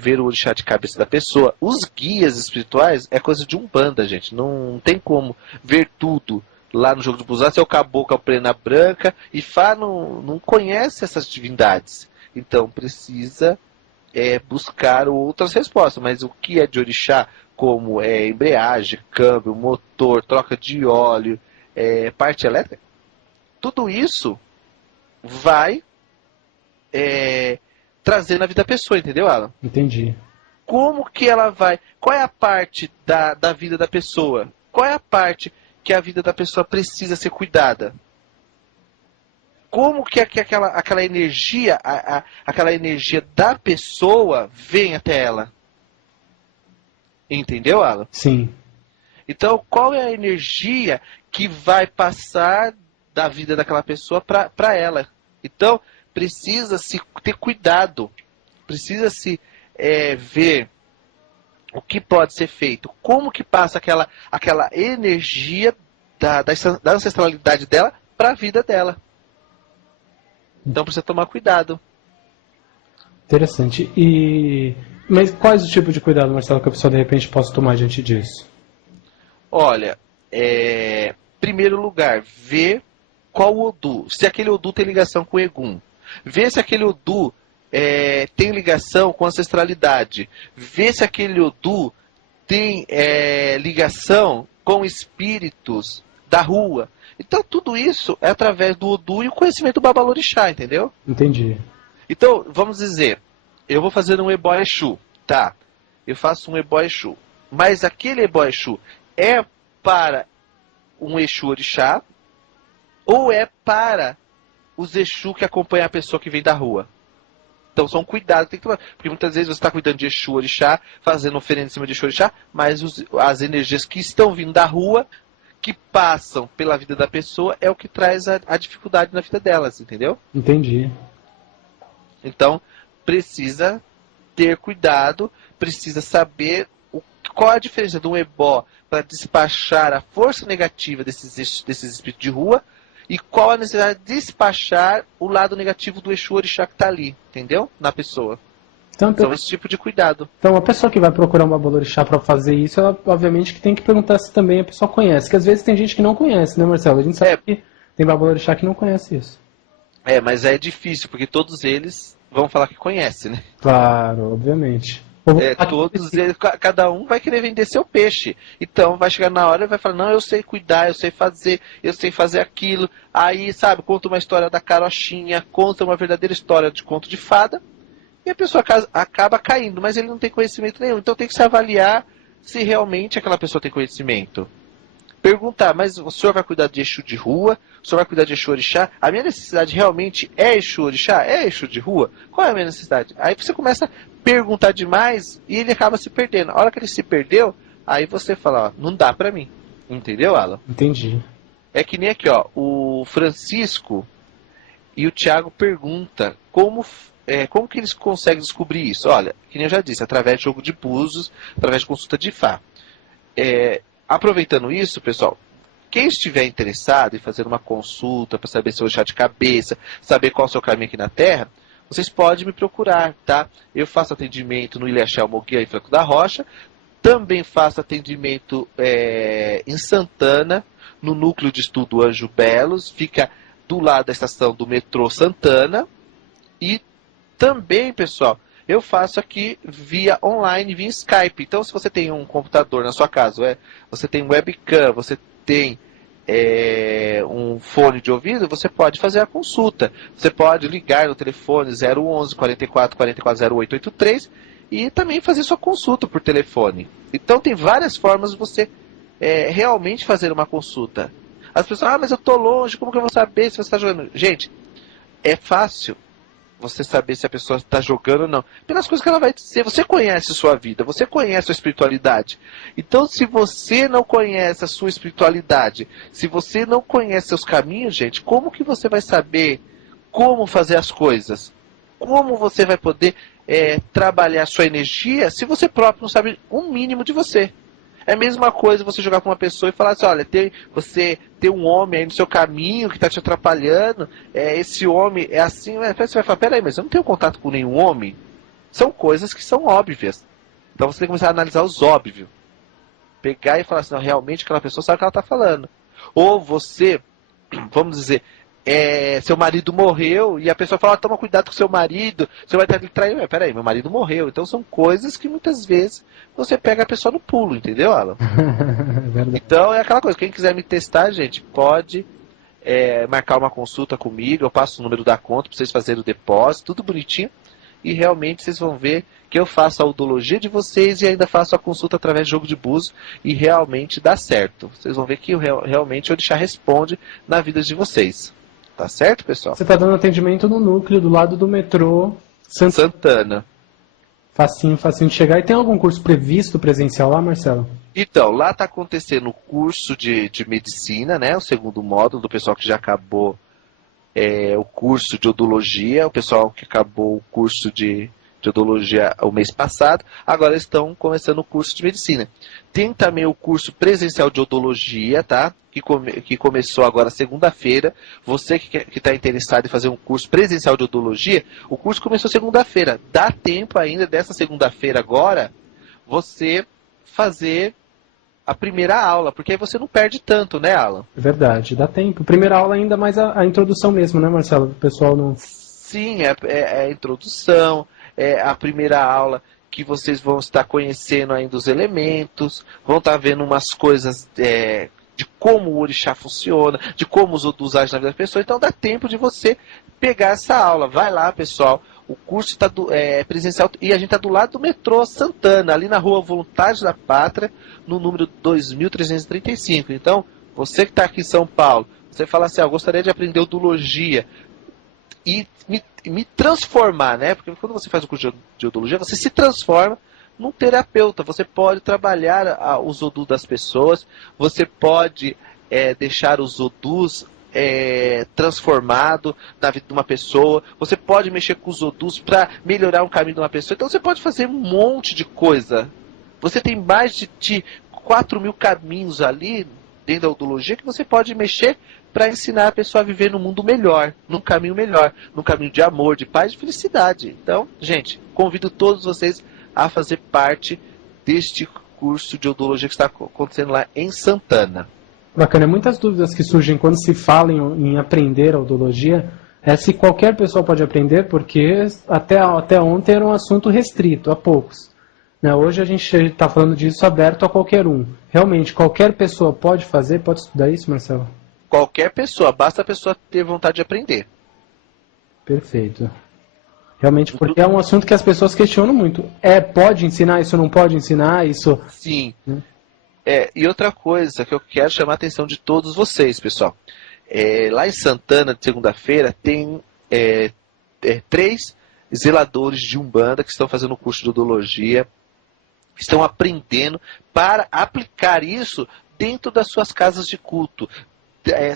ver o orixá de cabeça da pessoa. Os guias espirituais é coisa de Umbanda, gente. Não tem como ver tudo. Lá no jogo de Búzios, é o caboclo, a prena branca, e Fá não conhece essas divindades. Então precisa buscar outras respostas. Mas o que é de orixá, como embreagem, câmbio, motor, troca de óleo, parte elétrica, tudo isso vai trazer na vida da pessoa, entendeu, Alan? Entendi. Como que ela vai... Qual é a parte da vida da pessoa? Qual é a parte que a vida da pessoa precisa ser cuidada? Como que aquela energia, aquela energia da pessoa vem até ela? Entendeu, Alan? Sim. Então, qual é a energia que vai passar da vida daquela pessoa para ela? Então, precisa-se ter cuidado. Precisa-se ver o que pode ser feito. Como que passa aquela energia da ancestralidade dela para a vida dela. Então precisa tomar cuidado. Interessante. Mas quais os tipos de cuidado, Marcelo, que a pessoa de repente possa tomar diante disso? Olha, primeiro lugar, ver qual o Odu. Se aquele Odu tem ligação com o Egum. Ver se aquele Odu tem ligação com a ancestralidade. Ver se aquele Odu tem ligação com espíritos da rua. Então tudo isso é através do Odu e o conhecimento do Babalorixá, entendeu? Entendi. Então, vamos dizer, eu vou fazer um Ebó Exu, tá? Eu faço um Ebó Exu. Mas aquele Ebó Exu é para um Exu Orixá ou é para os Exu que acompanham a pessoa que vem da rua? Então são cuidados que tem que tomar. Porque muitas vezes você está cuidando de Exu Orixá, fazendo oferenda em cima de Exu Orixá, mas as energias que estão vindo da rua, que passam pela vida da pessoa, é o que traz a dificuldade na vida delas, entendeu? Entendi. Então, precisa ter cuidado, precisa saber qual a diferença de um ebó para despachar a força negativa desses espíritos de rua e qual a necessidade de despachar o lado negativo do Exu Orixá que está ali, entendeu? Na pessoa. Então, esse tipo de cuidado. Então, a pessoa que vai procurar um Babalorixá para fazer isso, ela obviamente que tem que perguntar se também a pessoa conhece. Porque às vezes tem gente que não conhece, né, Marcelo? A gente sabe que tem Babalorixá que não conhece isso. Mas é difícil, porque todos eles vão falar que conhecem, né? Claro, obviamente. Todos eles, cada um vai querer vender seu peixe. Então vai chegar na hora e vai falar, não, eu sei cuidar, eu sei fazer aquilo. Aí, sabe, conta uma história da carochinha, conta uma verdadeira história de conto de fada. E a pessoa acaba caindo, mas ele não tem conhecimento nenhum. Então tem que se avaliar se realmente aquela pessoa tem conhecimento. Perguntar, mas o senhor vai cuidar de Exu de rua? O senhor vai cuidar de Exu Orixá? A minha necessidade realmente é Exu Orixá? É Exu de rua? Qual é a minha necessidade? Aí você começa a perguntar demais e ele acaba se perdendo. A hora que ele se perdeu, aí você fala, ó, não dá pra mim. Entendeu, Alan? Entendi. É que nem aqui, ó, o Francisco e o Thiago perguntam como que eles conseguem descobrir isso? Olha, que nem eu já disse, através de jogo de búzios, através de consulta de Fá. Aproveitando isso, pessoal, quem estiver interessado em fazer uma consulta para saber seu orixá de cabeça, saber qual é o seu caminho aqui na Terra, vocês podem me procurar, tá? Eu faço atendimento no Ilhéus Moguia, em Franco da Rocha, também faço atendimento em Santana, no Núcleo de Estudo Anjo Belos, fica do lado da estação do metrô Santana, e também, pessoal, eu faço aqui via online, via Skype. Então, se você tem um computador na sua casa, você tem webcam, você tem um fone de ouvido, você pode fazer a consulta. Você pode ligar no telefone 011 44 44 0883 e também fazer sua consulta por telefone. Então, tem várias formas de você realmente fazer uma consulta. As pessoas, mas eu estou longe, como que eu vou saber se você está jogando? Gente, é fácil você saber se a pessoa está jogando ou não. Pelas coisas que ela vai dizer. Você conhece sua vida, você conhece a sua espiritualidade. Então, se você não conhece a sua espiritualidade, se você não conhece seus caminhos, gente, como que você vai saber como fazer as coisas? Como você vai poder trabalhar sua energia se você próprio não sabe um mínimo de você? É a mesma coisa você jogar com uma pessoa e falar assim, olha, você tem um homem aí no seu caminho que está te atrapalhando, esse homem é assim, você vai falar, peraí, mas eu não tenho contato com nenhum homem? são coisas que são óbvias. Então você tem que começar a analisar os óbvios. Pegar e falar assim, não, realmente aquela pessoa sabe o que ela está falando. Ou você, vamos dizer, seu marido morreu e a pessoa fala, toma cuidado com seu marido, você vai estar traindo. Peraí, meu marido morreu. Então são coisas que muitas vezes você pega a pessoa no pulo, entendeu, Alan? Então é aquela coisa, quem quiser me testar, gente, pode marcar uma consulta comigo, eu passo o número da conta para vocês fazerem o depósito, tudo bonitinho. E realmente vocês vão ver que eu faço a udologia de vocês e ainda faço a consulta através de jogo de búzio e realmente dá certo. Vocês vão ver que realmente o Orixá responde na vida de vocês. Tá certo, pessoal? Você está dando atendimento no núcleo, do lado do metrô Santana. Facinho de chegar. E tem algum curso previsto presencial lá, Marcelo? Então, lá está acontecendo o curso de medicina, né? O segundo módulo do pessoal que já acabou o curso de odologia, o pessoal que acabou o curso de odologia o mês passado, agora estão começando o curso de medicina. Tem também o curso presencial de odologia, tá? Que começou agora segunda-feira. Você que está interessado em fazer um curso presencial de odologia, o curso começou segunda-feira. Dá tempo ainda dessa segunda-feira agora, você fazer a primeira aula, porque aí você não perde tanto, né, Alan? É verdade, dá tempo. Primeira aula ainda mais a introdução mesmo, né, Marcelo? O pessoal não... Sim, é a introdução, é a primeira aula que vocês vão estar conhecendo ainda os elementos, vão estar vendo umas coisas de como o orixá funciona, de como os odus agem na vida da pessoa, então dá tempo de você pegar essa aula. Vai lá, pessoal. O curso está presencial e a gente está do lado do metrô Santana, ali na rua Voluntários da Pátria, no número 2335. Então, você que está aqui em São Paulo, você fala assim, eu gostaria de aprender odologia e me transformar, né? Porque quando você faz o curso de odologia, você se transforma num terapeuta. Você pode trabalhar os odus das pessoas, você pode deixar os odus transformado na vida de uma pessoa, você pode mexer com os odus para melhorar o caminho de uma pessoa, então você pode fazer um monte de coisa. Você tem mais de 4.000 caminhos ali dentro da odologia que você pode mexer para ensinar a pessoa a viver num mundo melhor, num caminho melhor, num caminho de amor, de paz, de felicidade. Então, gente, convido todos vocês a fazer parte deste curso de odologia que está acontecendo lá em Santana. Bacana, muitas dúvidas que surgem quando se fala em aprender a odologia é se qualquer pessoa pode aprender, porque até ontem era um assunto restrito, a poucos. Né? Hoje a gente está falando disso aberto a qualquer um. Realmente, qualquer pessoa pode fazer, pode estudar isso, Marcelo? Qualquer pessoa, basta a pessoa ter vontade de aprender. Perfeito. Realmente, porque é um assunto que as pessoas questionam muito. Pode ensinar isso, não pode ensinar isso? Sim. E outra coisa que eu quero chamar a atenção de todos vocês, pessoal. Lá em Santana, de segunda-feira, tem 3 zeladores de Umbanda que estão fazendo o curso de odologia, estão aprendendo para aplicar isso dentro das suas casas de culto.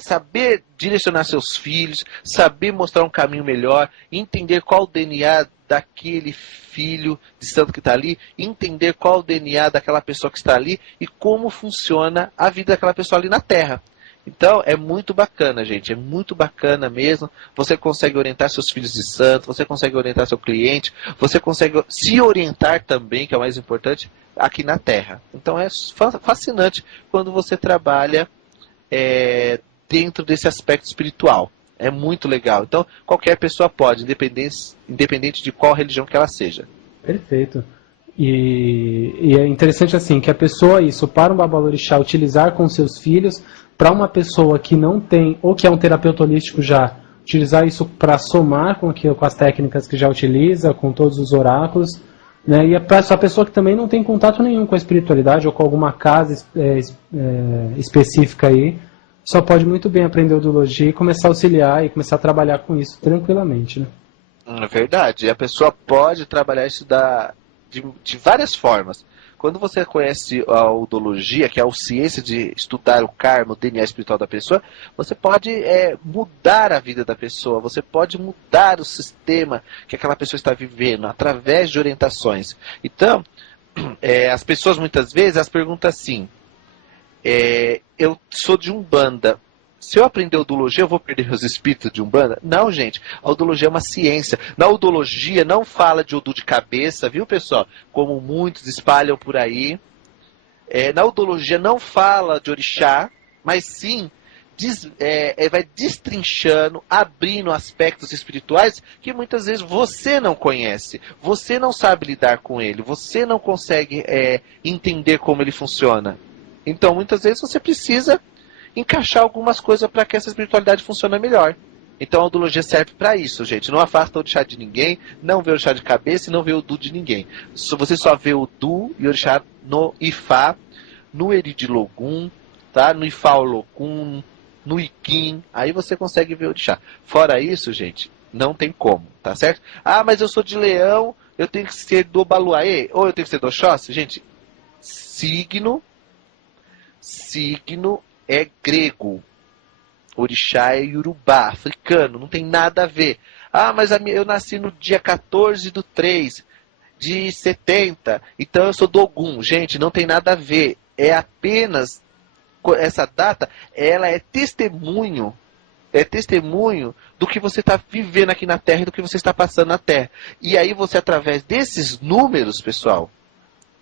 Saber direcionar seus filhos, saber mostrar um caminho melhor, entender qual o DNA daquele filho de santo que está ali, entender qual o DNA daquela pessoa que está ali e como funciona a vida daquela pessoa ali na Terra. Então, é muito bacana, gente, é muito bacana mesmo. Você consegue orientar seus filhos de santo, você consegue orientar seu cliente, você consegue se orientar também, que é o mais importante, aqui na Terra. Então, é fascinante quando você trabalha dentro desse aspecto espiritual. É muito legal. Então, qualquer pessoa pode, independente de qual religião que ela seja. Perfeito. E é interessante assim, que a pessoa, para um babalorixá, utilizar com seus filhos, para uma pessoa que não tem, ou que é um terapeuta holístico já, utilizar isso para somar com as técnicas que já utiliza, com todos os oráculos, né? E para essa pessoa que também não tem contato nenhum com a espiritualidade ou com alguma casa específica aí, só pode muito bem aprender odologia e começar a auxiliar e começar a trabalhar com isso tranquilamente, né? É verdade. E a pessoa pode trabalhar isso de várias formas. Quando você conhece a odologia, que é a ciência de estudar o karma, o DNA espiritual da pessoa, você pode mudar a vida da pessoa, você pode mudar o sistema que aquela pessoa está vivendo através de orientações. Então, as pessoas muitas vezes perguntam assim, eu sou de Umbanda, Se eu aprender Udologia, eu vou perder meus espíritos de Umbanda? Não, gente. A Udologia é uma ciência. Na Udologia não fala de Udu de cabeça, viu, pessoal? Como muitos espalham por aí. Na Udologia não fala de Orixá, mas sim vai destrinchando, abrindo aspectos espirituais que muitas vezes você não conhece. Você não sabe lidar com ele. Você não consegue entender como ele funciona. Então, muitas vezes você precisa encaixar algumas coisas para que essa espiritualidade funcione melhor. Então a Udologia serve para isso, gente. Não afasta o Orixá de ninguém, não vê o Orixá de cabeça e não vê o Udu de ninguém. Você só vê o Udu e o Orixá no Ifá, no Eridilogum, tá? No Ifaolocum, no Iquim. Aí você consegue ver o Orixá. Fora isso, gente, não tem como, tá certo? Ah, mas eu sou de Leão, eu tenho que ser do Baluaê, ou eu tenho que ser do Oxóssi? Gente, signo é grego. Orixá é Yorubá, africano, não tem nada a ver. Ah, mas eu nasci no dia 14/3 de 70, então eu sou do Ogum. Gente, não tem nada a ver. É apenas, essa data, ela é testemunho do que você está vivendo aqui na Terra e do que você está passando na Terra. E aí você, através desses números, pessoal,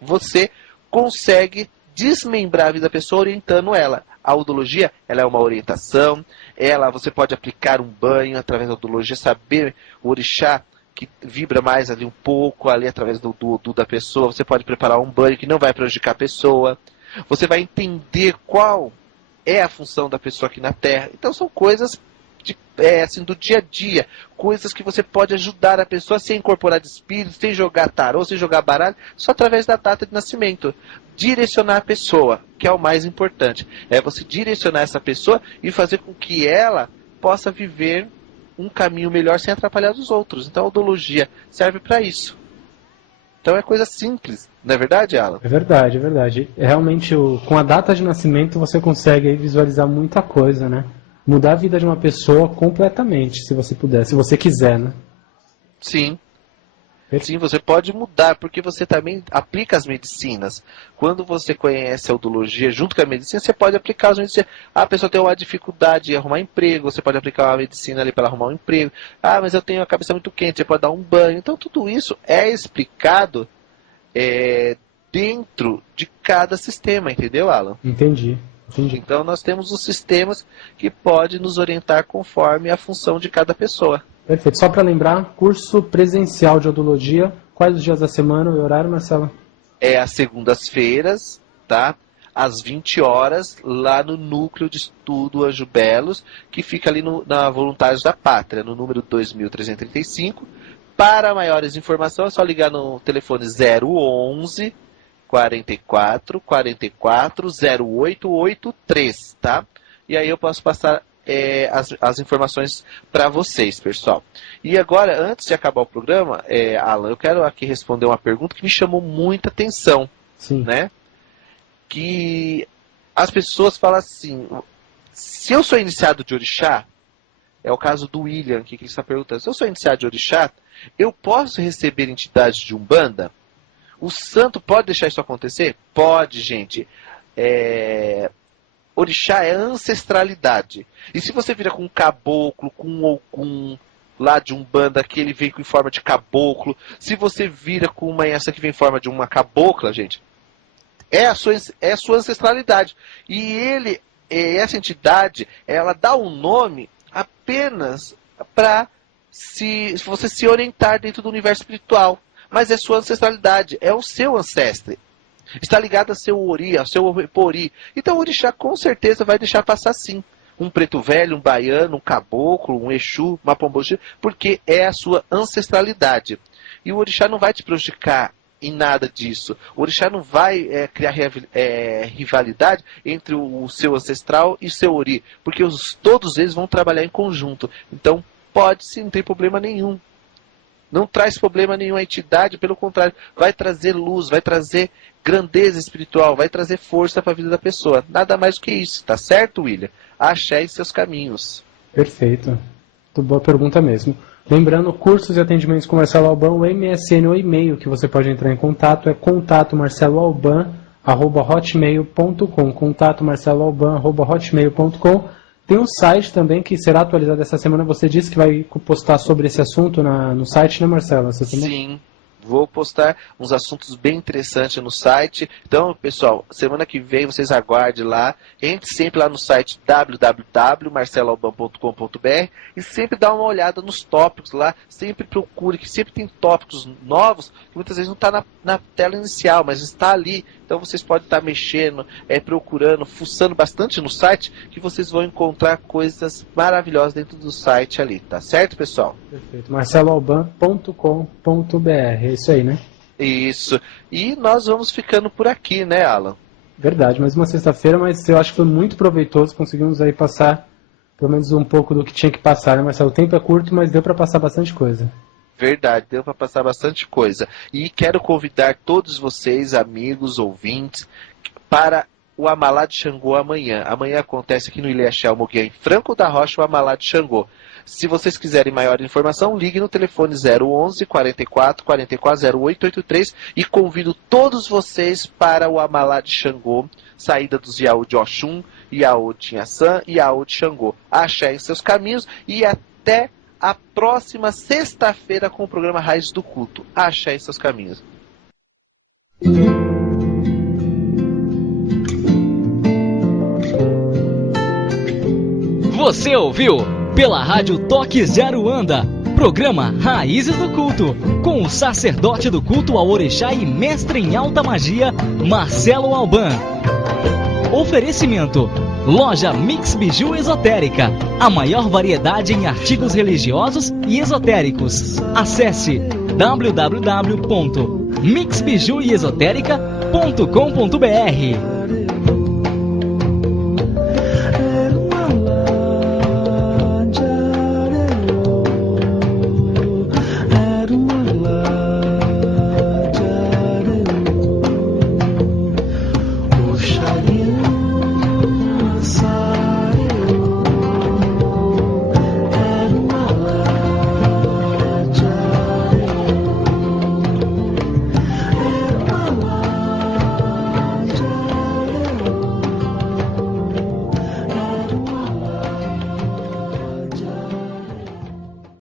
você consegue desmembrar a vida da pessoa orientando ela. A Udologia, ela é uma orientação, você pode aplicar um banho através da Udologia, saber o orixá que vibra mais ali um pouco, ali através do da pessoa. Você pode preparar um banho que não vai prejudicar a pessoa. Você vai entender qual é a função da pessoa aqui na Terra. Então são coisas assim, do dia a dia, coisas que você pode ajudar a pessoa sem incorporar de espírito, sem jogar tarô, sem jogar baralho, só através da data de nascimento. Direcionar a pessoa, que é o mais importante. É você direcionar essa pessoa e fazer com que ela possa viver um caminho melhor sem atrapalhar os outros. Então a Udologia serve para isso. Então é coisa simples, não é verdade, Alan? É verdade, é verdade. Realmente, com a data de nascimento, você consegue visualizar muita coisa, né? Mudar a vida de uma pessoa completamente, se você puder, se você quiser, né? Sim. Sim, você pode mudar, porque você também aplica as medicinas. Quando você conhece a Udologia junto com a medicina, você pode aplicar as medicinas. Ah, a pessoa tem uma dificuldade em arrumar emprego, você pode aplicar uma medicina ali para arrumar um emprego. Ah, mas eu tenho a cabeça muito quente, você pode dar um banho. Então tudo isso é explicado dentro de cada sistema, entendeu, Alan? Entendi. Então nós temos os sistemas que podem nos orientar conforme a função de cada pessoa. Perfeito. Só para lembrar, curso presencial de Odologia, quais os dias da semana e horário, Marcelo? É às segundas-feiras, tá? Às 20 horas, lá no Núcleo de Estudo Anjo Belos, que fica ali na Voluntários da Pátria, no número 2335. Para maiores informações, é só ligar no telefone 011 44 44 0883, tá? E aí eu posso passar as informações para vocês, pessoal. E agora, antes de acabar o programa, Alan, eu quero aqui responder uma pergunta que me chamou muita atenção. Sim. Né? Que as pessoas falam assim, se eu sou iniciado de Orixá, é o caso do William, que está perguntando, se eu sou iniciado de Orixá, eu posso receber entidades de Umbanda? O santo pode deixar isso acontecer? Pode, gente. Orixá é ancestralidade. E se você vira com um caboclo, com um Ogum lá de Umbanda, que ele vem em forma de caboclo, se você vira com uma essa que vem em forma de uma cabocla, gente, é a sua ancestralidade. E essa entidade, ela dá um nome apenas para você se orientar dentro do universo espiritual. Mas é sua ancestralidade, é o seu ancestre. Está ligado a seu Ori, ao seu Opori. Então o Orixá com certeza vai deixar passar sim. Um preto velho, um baiano, um caboclo, um Exu, uma pombogira, porque é a sua ancestralidade. E o Orixá não vai te prejudicar em nada disso. O Orixá não vai criar rivalidade entre o seu ancestral e o seu Ori, porque todos eles vão trabalhar em conjunto. Então pode sim, não tem problema nenhum. Não traz problema nenhum à entidade, pelo contrário, vai trazer luz, vai trazer grandeza espiritual, vai trazer força para a vida da pessoa. Nada mais do que isso, tá certo, William? Axé em seus caminhos. Perfeito. Muito boa pergunta mesmo. Lembrando, cursos e atendimentos com Marcelo Alban, o MSN ou e-mail que você pode entrar em contato é contato@marceloalban@hotmail.com, contato@marceloalban@hotmail.com. Tem um site também que será atualizado essa semana. Você disse que vai postar sobre esse assunto no site, né, Marcelo? Essa semana? Sim, vou postar uns assuntos bem interessantes no site. Então, pessoal, semana que vem vocês aguardem lá. Entre sempre lá no site www.marceloalban.com.br e sempre dá uma olhada nos tópicos lá. Sempre procure, que sempre tem tópicos novos que muitas vezes não está na tela inicial, mas está ali. Então vocês podem estar mexendo, procurando, fuçando bastante no site, que vocês vão encontrar coisas maravilhosas dentro do site ali, tá certo, pessoal? Perfeito. marceloalban.com.br, é isso aí, né? Isso. E nós vamos ficando por aqui, né, Alan? Verdade, mais uma sexta-feira, mas eu acho que foi muito proveitoso. Conseguimos aí passar pelo menos um pouco do que tinha que passar, né, Marcelo? O tempo é curto, mas deu para passar bastante coisa. Verdade, deu para passar bastante coisa. E quero convidar todos vocês, amigos, ouvintes, para o Amalá de Xangô amanhã. Amanhã acontece aqui no Ilha Almoguer, em Franco da Rocha, o Amalá de Xangô. Se vocês quiserem maior informação, ligue no telefone 011 44 44 0883 e convido todos vocês para o Amalá de Xangô, saída dos Yaô de Oxum, Yaô de Inhaçã e Yaô de Xangô. Axé em seus caminhos e até a próxima sexta-feira com o programa Raiz do Culto. Axé em seus caminhos. Você ouviu pela Rádio Toques de Aruanda, programa Raízes do Culto, com o sacerdote do culto ao Orixá e mestre em alta magia, Marcelo Alban. Oferecimento: Loja Mix Biju Esotérica, a maior variedade em artigos religiosos e esotéricos. Acesse www.mixbijuesotérica.com.br.